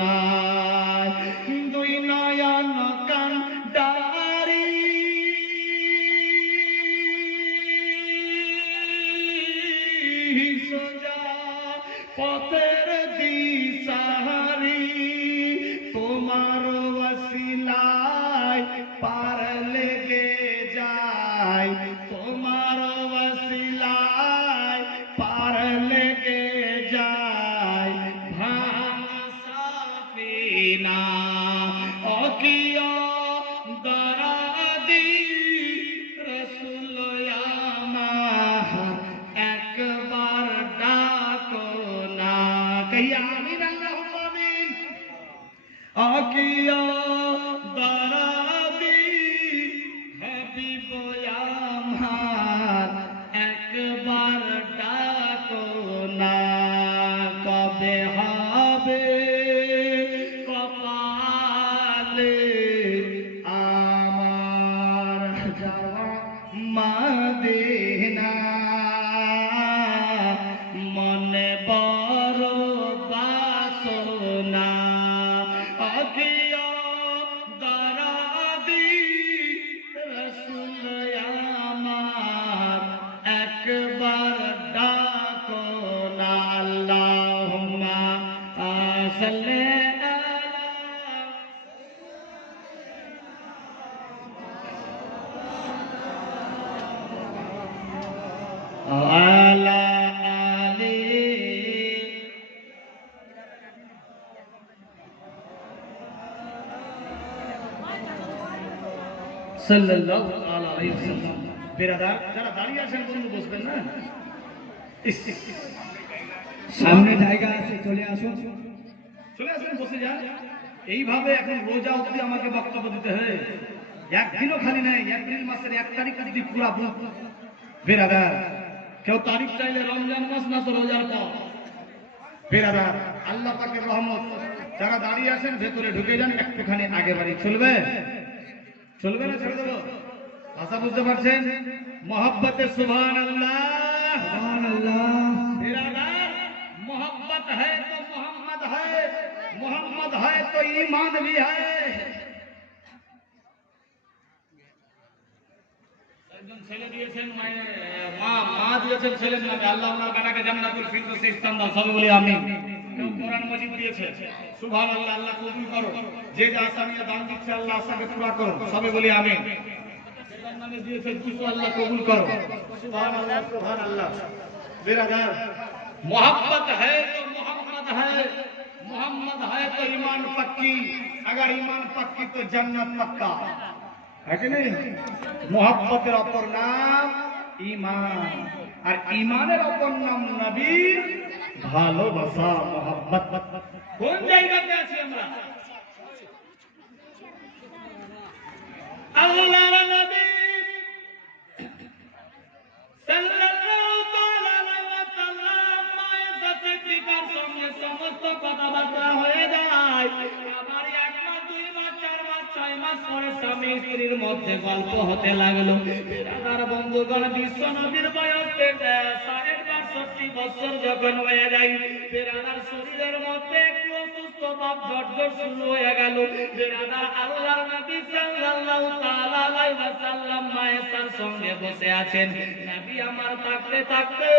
নাই। দুই নয়ন কান্ডারি সোজা পথের দিশারি, তোমার ওসিলায় পার লেগে যায়, তোমার ওসিলায় পার লেগে যায় ভাঙা সাফিনা। ও কিয়া দারাদি রসুল আমার একবার ডাকো না, কহিয়া আমিন আল্লাহুম্মা আমিন। কিয়া দারাদি হাবিব আমার একবার ডাকো না, কবে হবে কপালে আমার যাওয়া মদিনা, মনে বড় বাসনা। কিয়া দারাদি রসুল আমার একবার ডাকো না, আল্লাহুম্মা সাল্লি আলা আলি সাল্লাল্লাহু আলাইহি ওয়াসাল্লাম। বেরাদার যারা দাঁড়িয়ে আছেন বন্ধু বসবেন না, সামনে জায়গা আছে, চলে আসুন। চলে আসেন, বসে যান। এইভাবে এখন রোজা অবধি আমাকে বক্তব্য দিতে হয়, একদিনও খালি নেই। এপ্রিল মাসের 1 তারিখ অবধি পুরা বুক। বেরাদার কেউ তারিখ চাইলে রমজান মাস না তো রোজার পর। বেরাদার আল্লাহ পাকের রহমত, যারা দাঁড়িয়ে আছেন ভেতরে ঢুকে যান, একটুখানি আগে বাড়ি। চলবে চলবে না ছেড়ে দেবো? ভাষা বুঝতে পারছেন? मोहब्बत सुभान अल्लाह। बिरादर मोहब्बत है तो मोहम्मद है तो ईमान भी है। একজন ছেলে দিয়েছেন মা দিয়েছেন ছেলের নামে, আল্লাহ ওনার বেটাকে জান্নাতুল ফিরদৌসে স্থান দাও, সবাই বলি আমিন। কেউ কোরআন মাজিদ দিয়েছে, সুবহানাল্লাহ, আল্লাহ কবুল করো। যে যা আশা নিয়ে দান দিচ্ছে আল্লাহ আশাকে পুরা করো, সবাই বলি আমিন। যার নামে দিয়েছে দুটো আল্লাহ কবুল করো, সুবহানাল্লাহ সুবহানাল্লাহ। बिरादर मोहब्बत है तो मोहम्मद है तो ईमान पक्की, अगर ईमान पक्की तो जन्नत पक्का है कि नहीं? मोहब्बतेर अपर नाम ईमान और ईमानेर अपर नाम नबीर भालोबासा मोहब्बत। কোন জায়গাতে আছি আমরা? আল্লাহর নবী সমস্ত কথাবার্তা হয়ে যায়। আবার 1 মাস 2 মাস 4 মাস 6 মাস পরে স্বামী স্ত্রীর মধ্যে গল্প হতে লাগলো। বিরাদার বন্ধুগণ, বিশ্ব নবীর বয়স 60-62 বছর যখন হয়ে যায়, বিরাদার শরীরের মধ্যে একটু অসুস্থ ভাব ঝড় শুরু হয়ে গেল। বিরাদার আল্লাহর নবী সাল্লাল্লাহু তাআলা আলাইহি ওয়াসাল্লাম মায়েশার সঙ্গে বসে আছেন। নবী আমার থাকতে থাকতে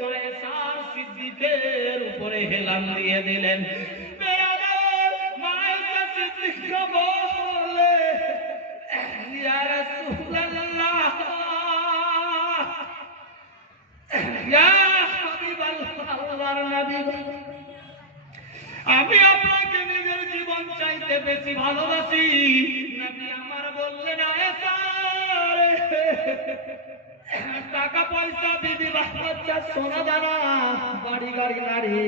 মায়েশার সিদ্দিকের উপরে হেলান দিয়ে দিলেন। বিরাদার মায়েশা সিদ্দিক বলে, ইয়া রাসূলুল্লাহ, ইয়া হাবিবাল্লাহ, আল্লাহর নবী, আমি আপনাকে নিজের জীবন চাইতে বেশি ভালোবাসি। নবী আমার বললেন, আয়েশা, টাকা পয়সা বিবি বাচ্চা সোনা দানা বাড়ি গাড়ি নারী,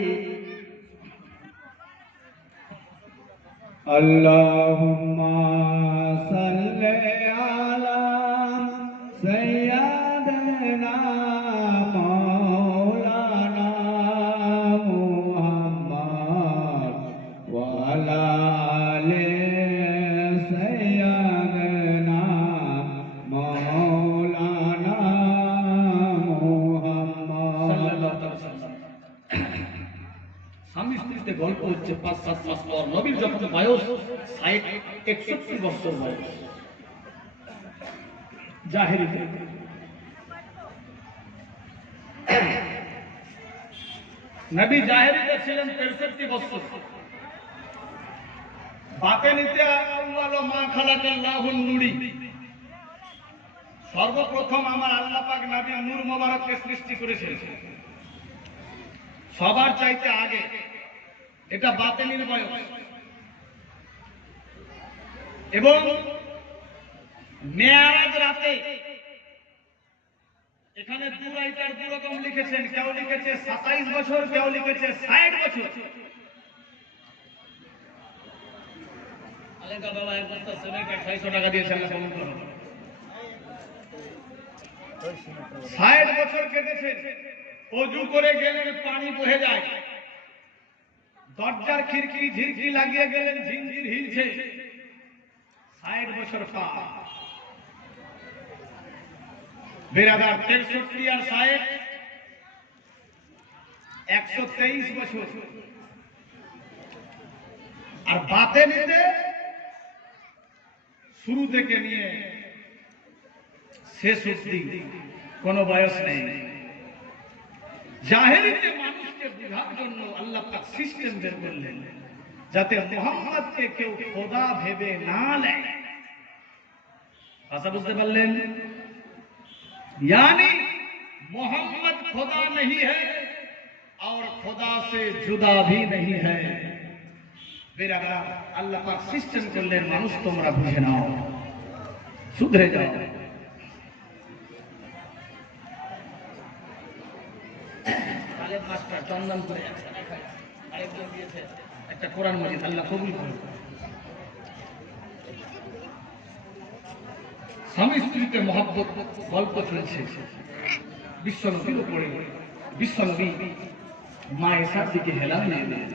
আল্লাহুম্মা সাল্লি আলা সাইয়্যিদিনা মাওলানা মুহাম্মদ ওয়া আলা আলি সাইয়্যিদিনা মাওলানা মুহাম্মদ সাল্লাল্লাহু আলাইহি ওয়াসাল্লাম। স্বামী স্ত্রীতে গল্প হচ্ছে 5-7 মাস পর। নবীর যখন বয়স 61 বছর বয়স, জাহেরিতে নবী জাহেরিতে ছিলেন 63 বছর। বাতেনিতে আউয়াল মা খালাকাল্লাহুন নূরি, সর্বপ্রথম আমার আল্লাহ পাক নবী নূর মোবারককে সৃষ্টি করেছেন সবার চাইতে আগে। এটা বাতেনির বয়স। এবং মেয়ারাজ রাতে এখানে দু রাইটার দু রকম লিখেছেন। কেউ লিখেছে 27 বছর, কেউ লিখেছে 60 বছর। আলেকা বাবা এক বস্তা সিমেন্ট 600 টাকা দিয়েছেন, না কমেন্ট করো। 60 বছর কেটেছেন। অজু করে গেলেন, পানি বহে যায়। দরজার খিড়কি ঝিরকি লাগিয়ে গেলেন, ঝিঞ্জির হিলছে। 60 বছর পার। বিরাদার 63 আর 60 123 বছর। আর বাতেনিতে শুরু থেকে নিয়ে শেষ অবধি কোনো বয়স নেই। জাহেরিতে মানুষকে বোঝার জন্য আল্লাহ পাক সিস্টেম বের করলেন, যাতে মুহাম্মদকে কেউ খোদা ভেবে না নেয়। কথা বুঝতে পারলেন? यानी मोहम्मद खुदा नहीं है और खुदा से जुदा भी नहीं है। बेरादा अल्लाह पाक सिस्टम করলেন, মানুষ তোমরা বুঝে নাও, শুধরে যাও। আলেম মাস্টার চন্দন করে আরেকজন দিয়েছে একটা কোরআন মাজিদ, আল্লাহ কবুল করুন। স্বামী স্ত্রীতে মহব্বত গল্প চলছে। বিশ্বনবীর উপরে বিশ্বনবী মায়েশার দিকে হেলান দিলেন।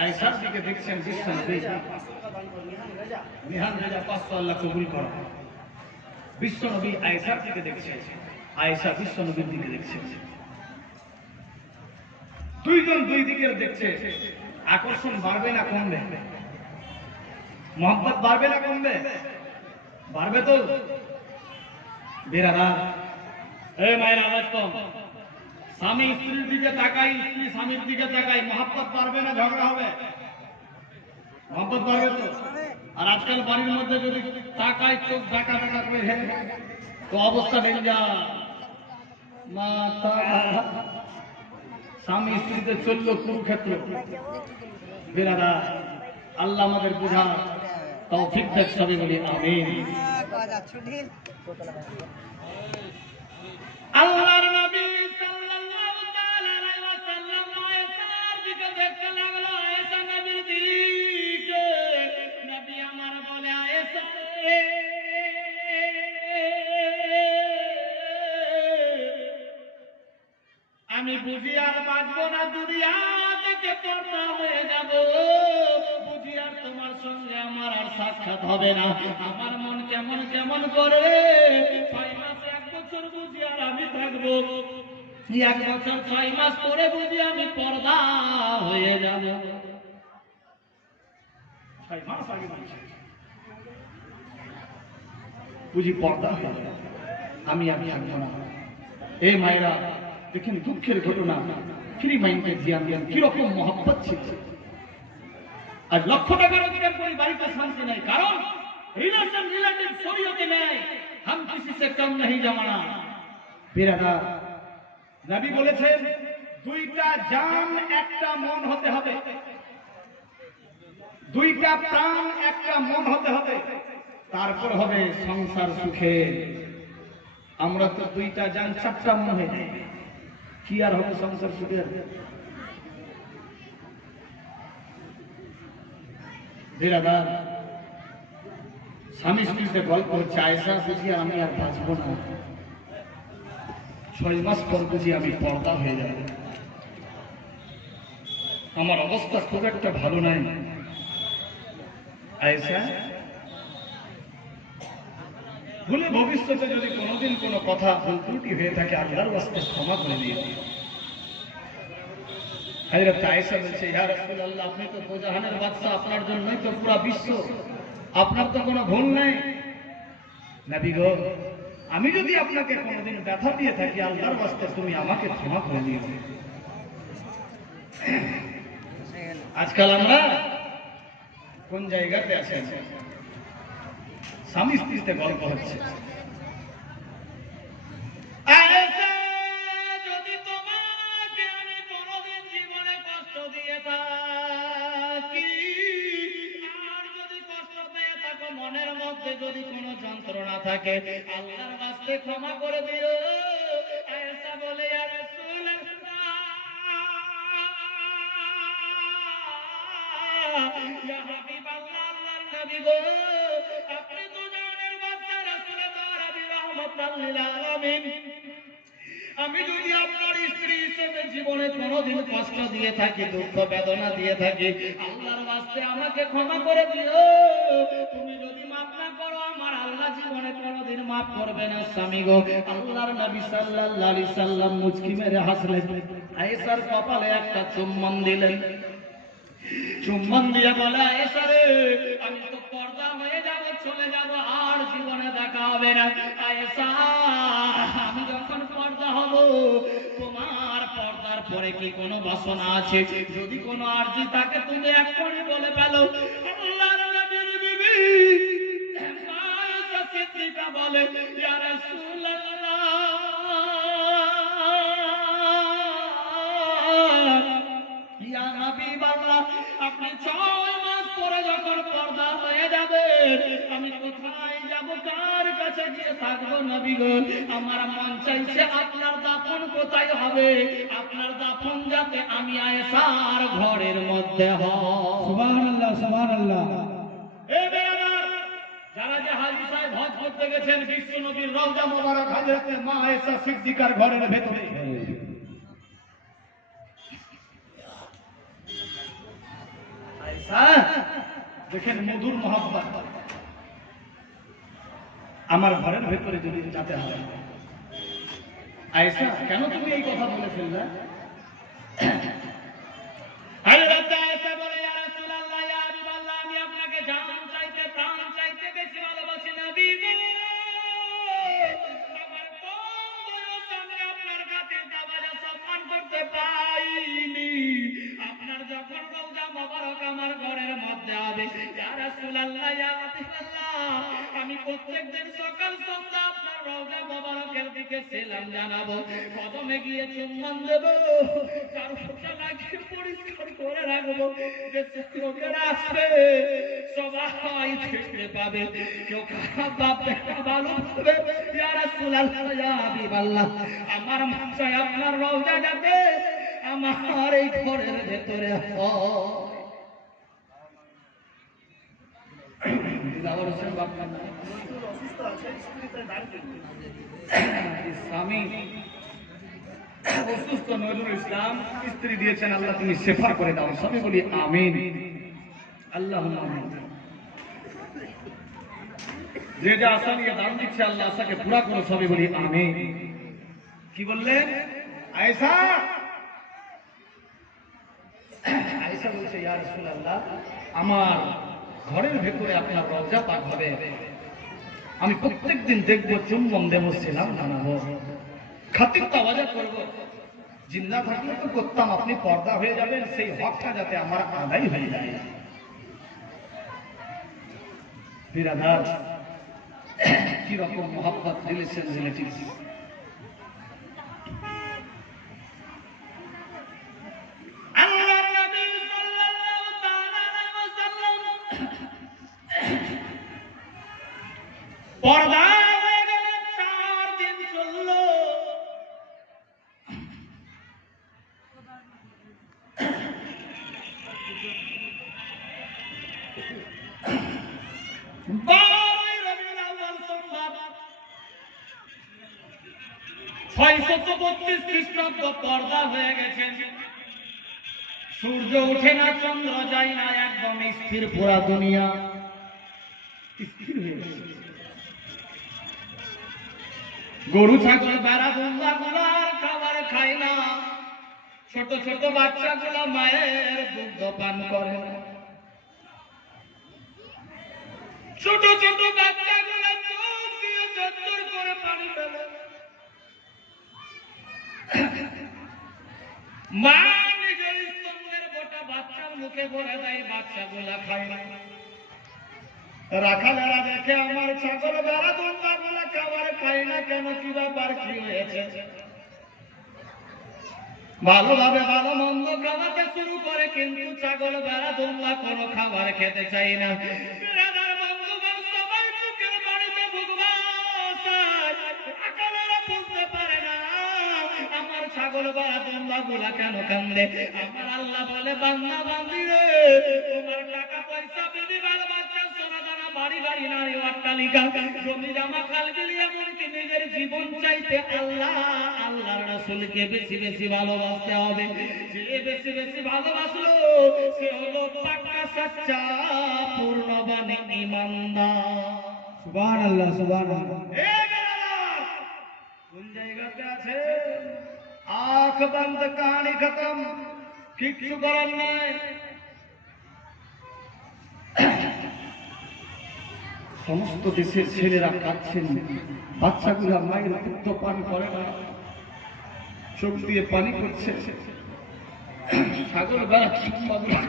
আয়েশার দিকে দেখছেন বিশ্বনবী। নিহান রাজা 500 আল্লাহ কবুল করো। বিশ্বনবী আয়েশার দিকে দেখছেন, আয়েশা বিশ্বনবীর দিকে দেখছেন। দুইজন দুই দিকের দেখছে। আকর্ষণ বাড়বে না কমবে? মোহাম্মদ বাড়বে না কমবে? বাড়বে তো। বেরাদা, এই মায়ের আওয়াজ কম। স্বামী স্ত্রীর দিকে তাকাই, স্ত্রী স্বামীর দিকে তাকাই, মোহাম্মদ বাড়বে না ঝগড়া হবে? মোহাম্মদ বাড়বে তো। আর আজকাল বাড়ির মধ্যে যদি তাকাই, চোখ ডাকা ডাকা করে তো অবস্থা ডেঞ্জার। মাথা স্বামী স্ত্রীতে চললো কুরুক্ষেত্র। বেরাদা, আল্লাহ আমাদের বুঝা তৌফিক দেখ, সবাই বলি আমিন। আল্লাহর নবী সাল্লাল্লাহু তাআলা আলাইহি ওয়াসাল্লাম আয়েশার দিকে দেখতে লাগলো, আয়েশা নবীর দিকে। নবী আমার বলে, আয়েশা আমি বুঝি আর বাঁচবো না, দুনিয়া থেকে পর্দা হয়ে যাব, বুঝি আর তোমার সঙ্গে আমার আর সাক্ষাৎ হবে না। আমার মন কেমন কেমন করে, 6 মাস 1 বছর বুঝি আর আমি থাকবো, 1 বছর 6 মাস পরে বুঝি আমি পর্দা হয়ে যাব। 6 মাস আগে বুঝি পর্দা হয়ে যাবে, আমি থাকবো না। এই মায়েরা দেখেন দুঃখের ঘটনা, ফ্রি মাইন্ডে ধ্যান দেন কিরকম মহব্বত ছিল। আর লক্ষ টাকা রোজগার করে বাড়িতে শান্তি নাই, কারণ রিলেটিভ শরীয়তে নেই, हम किसी से कम नहीं जमाना। বিরাদার, নবী বলেছেন 2টা জান 1টা মন হতে হবে, 2টা প্রাণ 1টা মন হতে হবে, তারপর হবে সংসার সুখে। আমরা তো 2টা জান 4টা মন হয়ে যাই, কি আর হবে সংসার সুখে? বিরাদার, স্বামী স্ত্রীতে গল্প হচ্ছে, আয়েশা বুঝি আমি আর বাঁচবো না, 6 মাস পর বুঝি আমি পর্দা হয়ে যাব, আমার অবস্থা খুব একটা ভালো নাই। আয়েশা, ভুলে ভবিষ্যতে যদি কোনোদিন কোনো কথা ভুল ত্রুটি হয়ে থাকে আল্লাহর ওয়াস্তে ক্ষমা করে দিও। হযরত আয়েশা বলছে, ইয়া রাসূলুল্লাহ, আপনি তো দোজাহানের বাদশা, আপনার জন্যই তো পুরো বিশ্ব, আপনার তো কোনো ভুল নাই। নবী গো, আমি যদি আপনাকে কোনোদিন ব্যথা দিয়ে থাকি আল্লাহর ওয়াস্তে তুমি আমাকে ক্ষমা করে দিও। আজকাল আমরা কোন জায়গাতে আছেন? স্বামী স্ত্রীতে গল্প হচ্ছে, আয়েশা, যদি তোমাকে আমি কোনোদিন জীবনে কষ্ট দিয়ে থাকি, আর যদি কষ্ট পেয়ে থাকো, মনের মধ্যে যদি কোনো যন্ত্রণা থাকে, আল্লাহর ওয়াস্তে ক্ষমা করে দিও। আয়েশা বলে, ইয়া রাসূলুল্লাহ, ইয়া হাবিবাল্লাহ, আল্লাহর নবী গো, আপনি তো জানেন বাদশা রাসূলুল্লাহ নবী রাহমাতুল লিল আলামিন, আমি যদি আপনার স্ত্রী হিসেবে জীবনে কোনোদিন কষ্ট দিয়ে থাকি, দুঃখ বেদনা দিয়ে থাকি, আল্লাহর ওয়াস্তে আমাকে ক্ষমা করে দিও। তুমি যদি মাফ না করো, আমার আল্লাহ জীবনে কোনোদিন মাফ করবে না। স্বামী গো, আল্লাহর নবী সাল্লাল্লাহু আলাইহি সাল্লাম মুচকি মেরে হাসলেন, আয়েশার কপালে একটা চুম্বন দিলেন, চুম্বন দিয়ে বলে, আয়েশা রে, আমি তো পর্দা হয়ে যাব, চলে যাব, আর জীবনে দেখা হবে না। আয়েশা, আমি যখন পর্দা হব, তোমার পর্দার পরে কি কোনো বাসনা আছে? যদি কোনো আরজি থাকে তুমি এক্ষুনি বলে ফেলো। আল্লাহর নবীর বিবি আয়েশা সিদ্দিকা বলে, ইয়া রাসূলুল্লাহ, ইয়া হাবিবাল্লাহ, আপনি 6 মাস পরে যখন পর্দা হয়ে যাবে, আমি কোথায় যাব, কার কাছে গিয়ে থাকবো? নবী গো, আমার মন চাইছে আপনার দাফন কোথায় হবে, আপনার দাফন যাতে আমি আয়েশার ঘরের মধ্যে হয়। সুবহানাল্লাহ, সুবহানাল্লাহ। এই বেরাদার, যারা যে হাজী সাহেব হজ করতে গেছেন, বিশ্ব নবীর রওজা মোবারক হযরত মা আয়েশা সিদ্দিকার ঘরের ভেতরে, দেখেন মধুর মহব্বত, আমার ঘরের ভেতরে যদি যেতে হয়। আয়েশা, কেন তুমি এই কথা বলে ফেললে? হযরত আয়েশা বলে, ইয়া রাসূলুল্লাহ, ইয়া হাবিবাল্লাহ, আমি আপনাকে জান চাইতে প্রাণ চাইতে বেশি ভালোবাসি নবী গো। আমার কম বয়স, আমি আপনার কাছে দাওয়াত সম্মান করতে পাইনি। আপনার যখন রওজা মোবারক আমার ঘরের মধ্যে হবে, ইয়া রাসূলুল্লাহ, ইয়া হাবিবাল্লাহ, আমি প্রত্যেকদিন সকাল সন্ধ্যা আপনার রওজা মোবারকের দিকে সেলাম জানাবো, কদমে গিয়ে চুম্বন দেব, তার ফোঁটা লাগিয়ে পরিষ্কার করে রাখবো, যে লোকেরা আসবে সবাই দেখতে পাবে, কেউ খারাপ ভাববে না, ভালো ভাববে। ইয়া রাসূলুল্লাহ, ইয়া হাবিবাল্লাহ, আমার মন চাই আপনার রওজা যাতে আমার এই ঘরের ভেতরে হয়। স্বামী অসুস্থ নজরুল ইসলাম, স্ত্রী দিয়েছেন, আল্লাহ তুমি শেফা করে দাও, সবাই বলি আমিন। আল্লাহুম্মা আমিন। যে যা আশা নিয়ে দান দিচ্ছে আল্লাহ আশাকে পুরা করো, সবাই বলি আমিন। কি বললেন? আয়েশা আয়েশা বলছে, ইয়া রাসূলুল্লাহ, আমার ঘরের ভেতরে আপনার রওজা পাক হবে, আমি প্রত্যেকদিন দেখবো, চুম্বন দেবো, সেলাম জানাবো, খাতির তাওয়াজা করবো। জিন্দা থাকলে তো করতাম, আপনি পর্দা হয়ে যাবেন, সেই হকটা যাতে আমার আদায় হয়ে যায়। বিরাদার, কি রকম মোহাব্বত, রিলেশন, রিলেটিভস। আল্লাহর নবী সাল্লাল্লাহু তাআলা আলাইহি ওয়াসাল্লাম পর্দা হয়ে গেলেন, 4 দিন চলল। বারোই রবিউল আউয়াল সোমবার, 632 খ্রিস্টাব্দ, পর্দা হয়ে গেছে। সূর্য ওঠে না, চন্দ্র যায় না, একদম স্থির, পুরা দুনিয়া স্থির হয়ে গেছে। গরু ছাগল বেড়া দুম্বা গুলা আর খাবার খায় না, ছোট ছোট বাচ্চাগুলা মায়ের দুধ পান করে না, ছোট ছোট বাচ্চাগুলা চোখ দিয়ে চত্বর করে পানি ফেলে, মা নিজের স্তনের গোটা বাচ্চার মুখে ভরে দেয়, বাচ্চাগুলা খায় না। রাখালেরা দেখে, আমার ছাগল বেড়া দুম্বা গুলা খাবার খায় না কেন, কি ব্যাপার, কি হয়েছে? ভালোভাবে ভালো মন্দ খাওয়াতে শুরু করে, কিন্তু ছাগল বেড়া দুম্বা কোনো খাবার খেতে চাই না। বিরাদার বন্ধুগণ, সবাই চোখের পানিতে বুক ভাসায়, রাখালেরা বুঝতে পারে না আমার ছাগল বেড়া দুম্বা গুলা কেন কান্দে। আমার আল্লাহ বলে, বান্দা বান্দি রে, তোমার টাকা পয়সা, বিবি বাল বাচ্চা, সোনা দানা, বাড়ি গাড়ি, নারী, অট্টালিকা, জমি জামা, কালবিলি, এমনকি নিজের জীবন চাইতে আল্লাহর রাসূলকে বেশি বেশি ভালোবাসতে হবে। যে বেশি বেশি ভালোবাসলো, সে হলো পাক্কা সচ্চা পূর্ণবান ঈমানদার। সুবহানাল্লাহ, সুবহানাল্লাহ। কোন জায়গাতে আছে? আঁখ বন্ধ, কাহানি খতম, কিচ্ছু করার নাই। সমস্ত দেশের ছেলেরা কাঁদছেন, বাচ্চাগুলা মায়ের দুধ পান করে না, চোখ দিয়ে পানি করছে, ছাগল বেড়া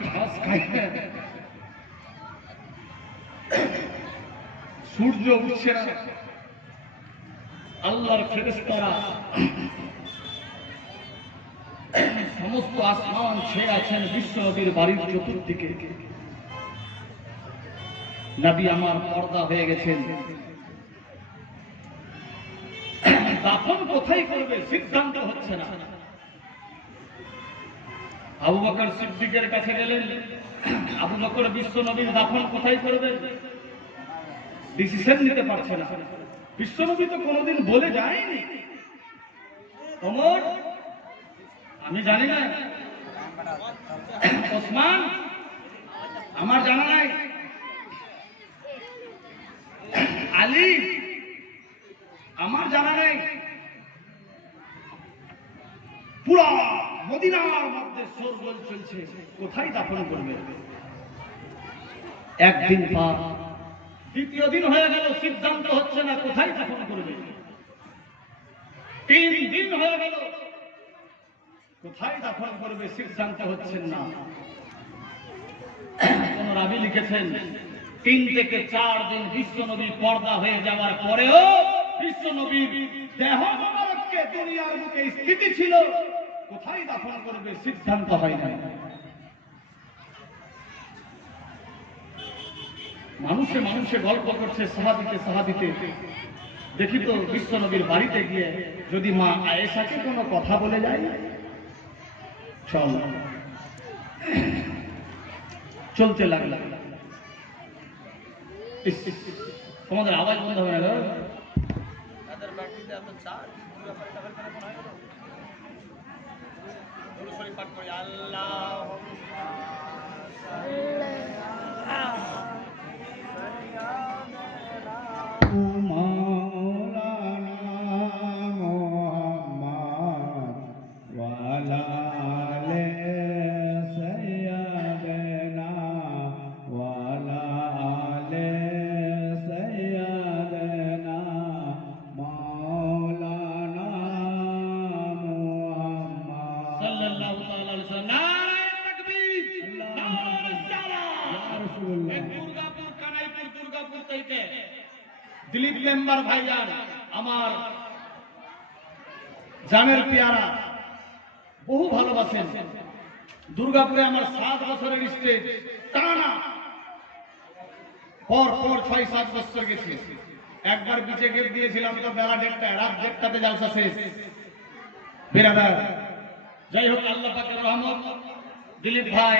ঘাস খায় না, সূর্য উঠছে না। আল্লাহর ফেরেশতারা সমস্ত আসমান ছেয়ে আছেন বিশ্ব নবীর বাড়ির চতুর্দিকে। নবী আমার পর্দা হয়ে গেছেন, দাফন কোথায় করবে সিদ্ধান্ত হচ্ছে না। আবু বকর সিদ্দিকের কাছে গেলেন, আবু বকর বিশ্ব নবীর দাফন কোথায় করবে ডিসিশন নিতে পারছে না। বিশ্ব নবী তো কোনোদিন বলে যায়নি, ওমর আমি জানি না, ওসমান আমার জানা নাই, আলী আমার জানা নাই। পুরা মদিনার মধ্যে শোরগোল চলছে, কোথায় দাফন করবে। একদিন পর, দ্বিতীয় দিন হয়ে গেল, সিদ্ধান্ত হচ্ছে না কোথায় দাফন করবে। 3 দিন হয়ে গেল, কোথায় দাফন করবে সিদ্ধান্ত হচ্ছেন না। কোন রাবি লিখেছেন, 3 থেকে 4 দিন বিশ্ব নবী পর্দা হয়ে যাওয়ার পরেও বিশ্ব নবীর দেহ মোবারককে দুনিয়ার বুকে স্থিতি ছিল, কোথায় দাফন করবে সিদ্ধান্ত হয় না। মানুষে মানুষে গল্প করছে, সাহাবীতে দেখি তো বিশ্ব নবীর বাড়িতে গিয়ে যদি মা আয়েশাকে কোনো কথা বলে যায়, চল চলতে লাগলো। তোমাদের আওয়াজ বন্ধ হবে না, পাঠ করি আল্লাহ সাল্লাল্লাহু তাআলা আলাইহি ওয়াসাল্লাম নারায়ে তাকবীর নারায়ে রিসালাত দুর্গাপুর কানাইপুর দুর্গাপুর থেকে দিলীপ মেম্বার ভাইজান আমার জানের পেয়ারা বহু ভালোবাসেন দুর্গাপুরে আমার 7 বছরের স্টেজ টানা পর 6-7 বছর গেছি একবার বিচে গিয়ে দিয়েছিলাম তো বেলা 1:30 রাত 1:30তে জলসা শেষ বিরাদার যাই হোক আল্লাহ পাকের রহমত দিলীপ ভাই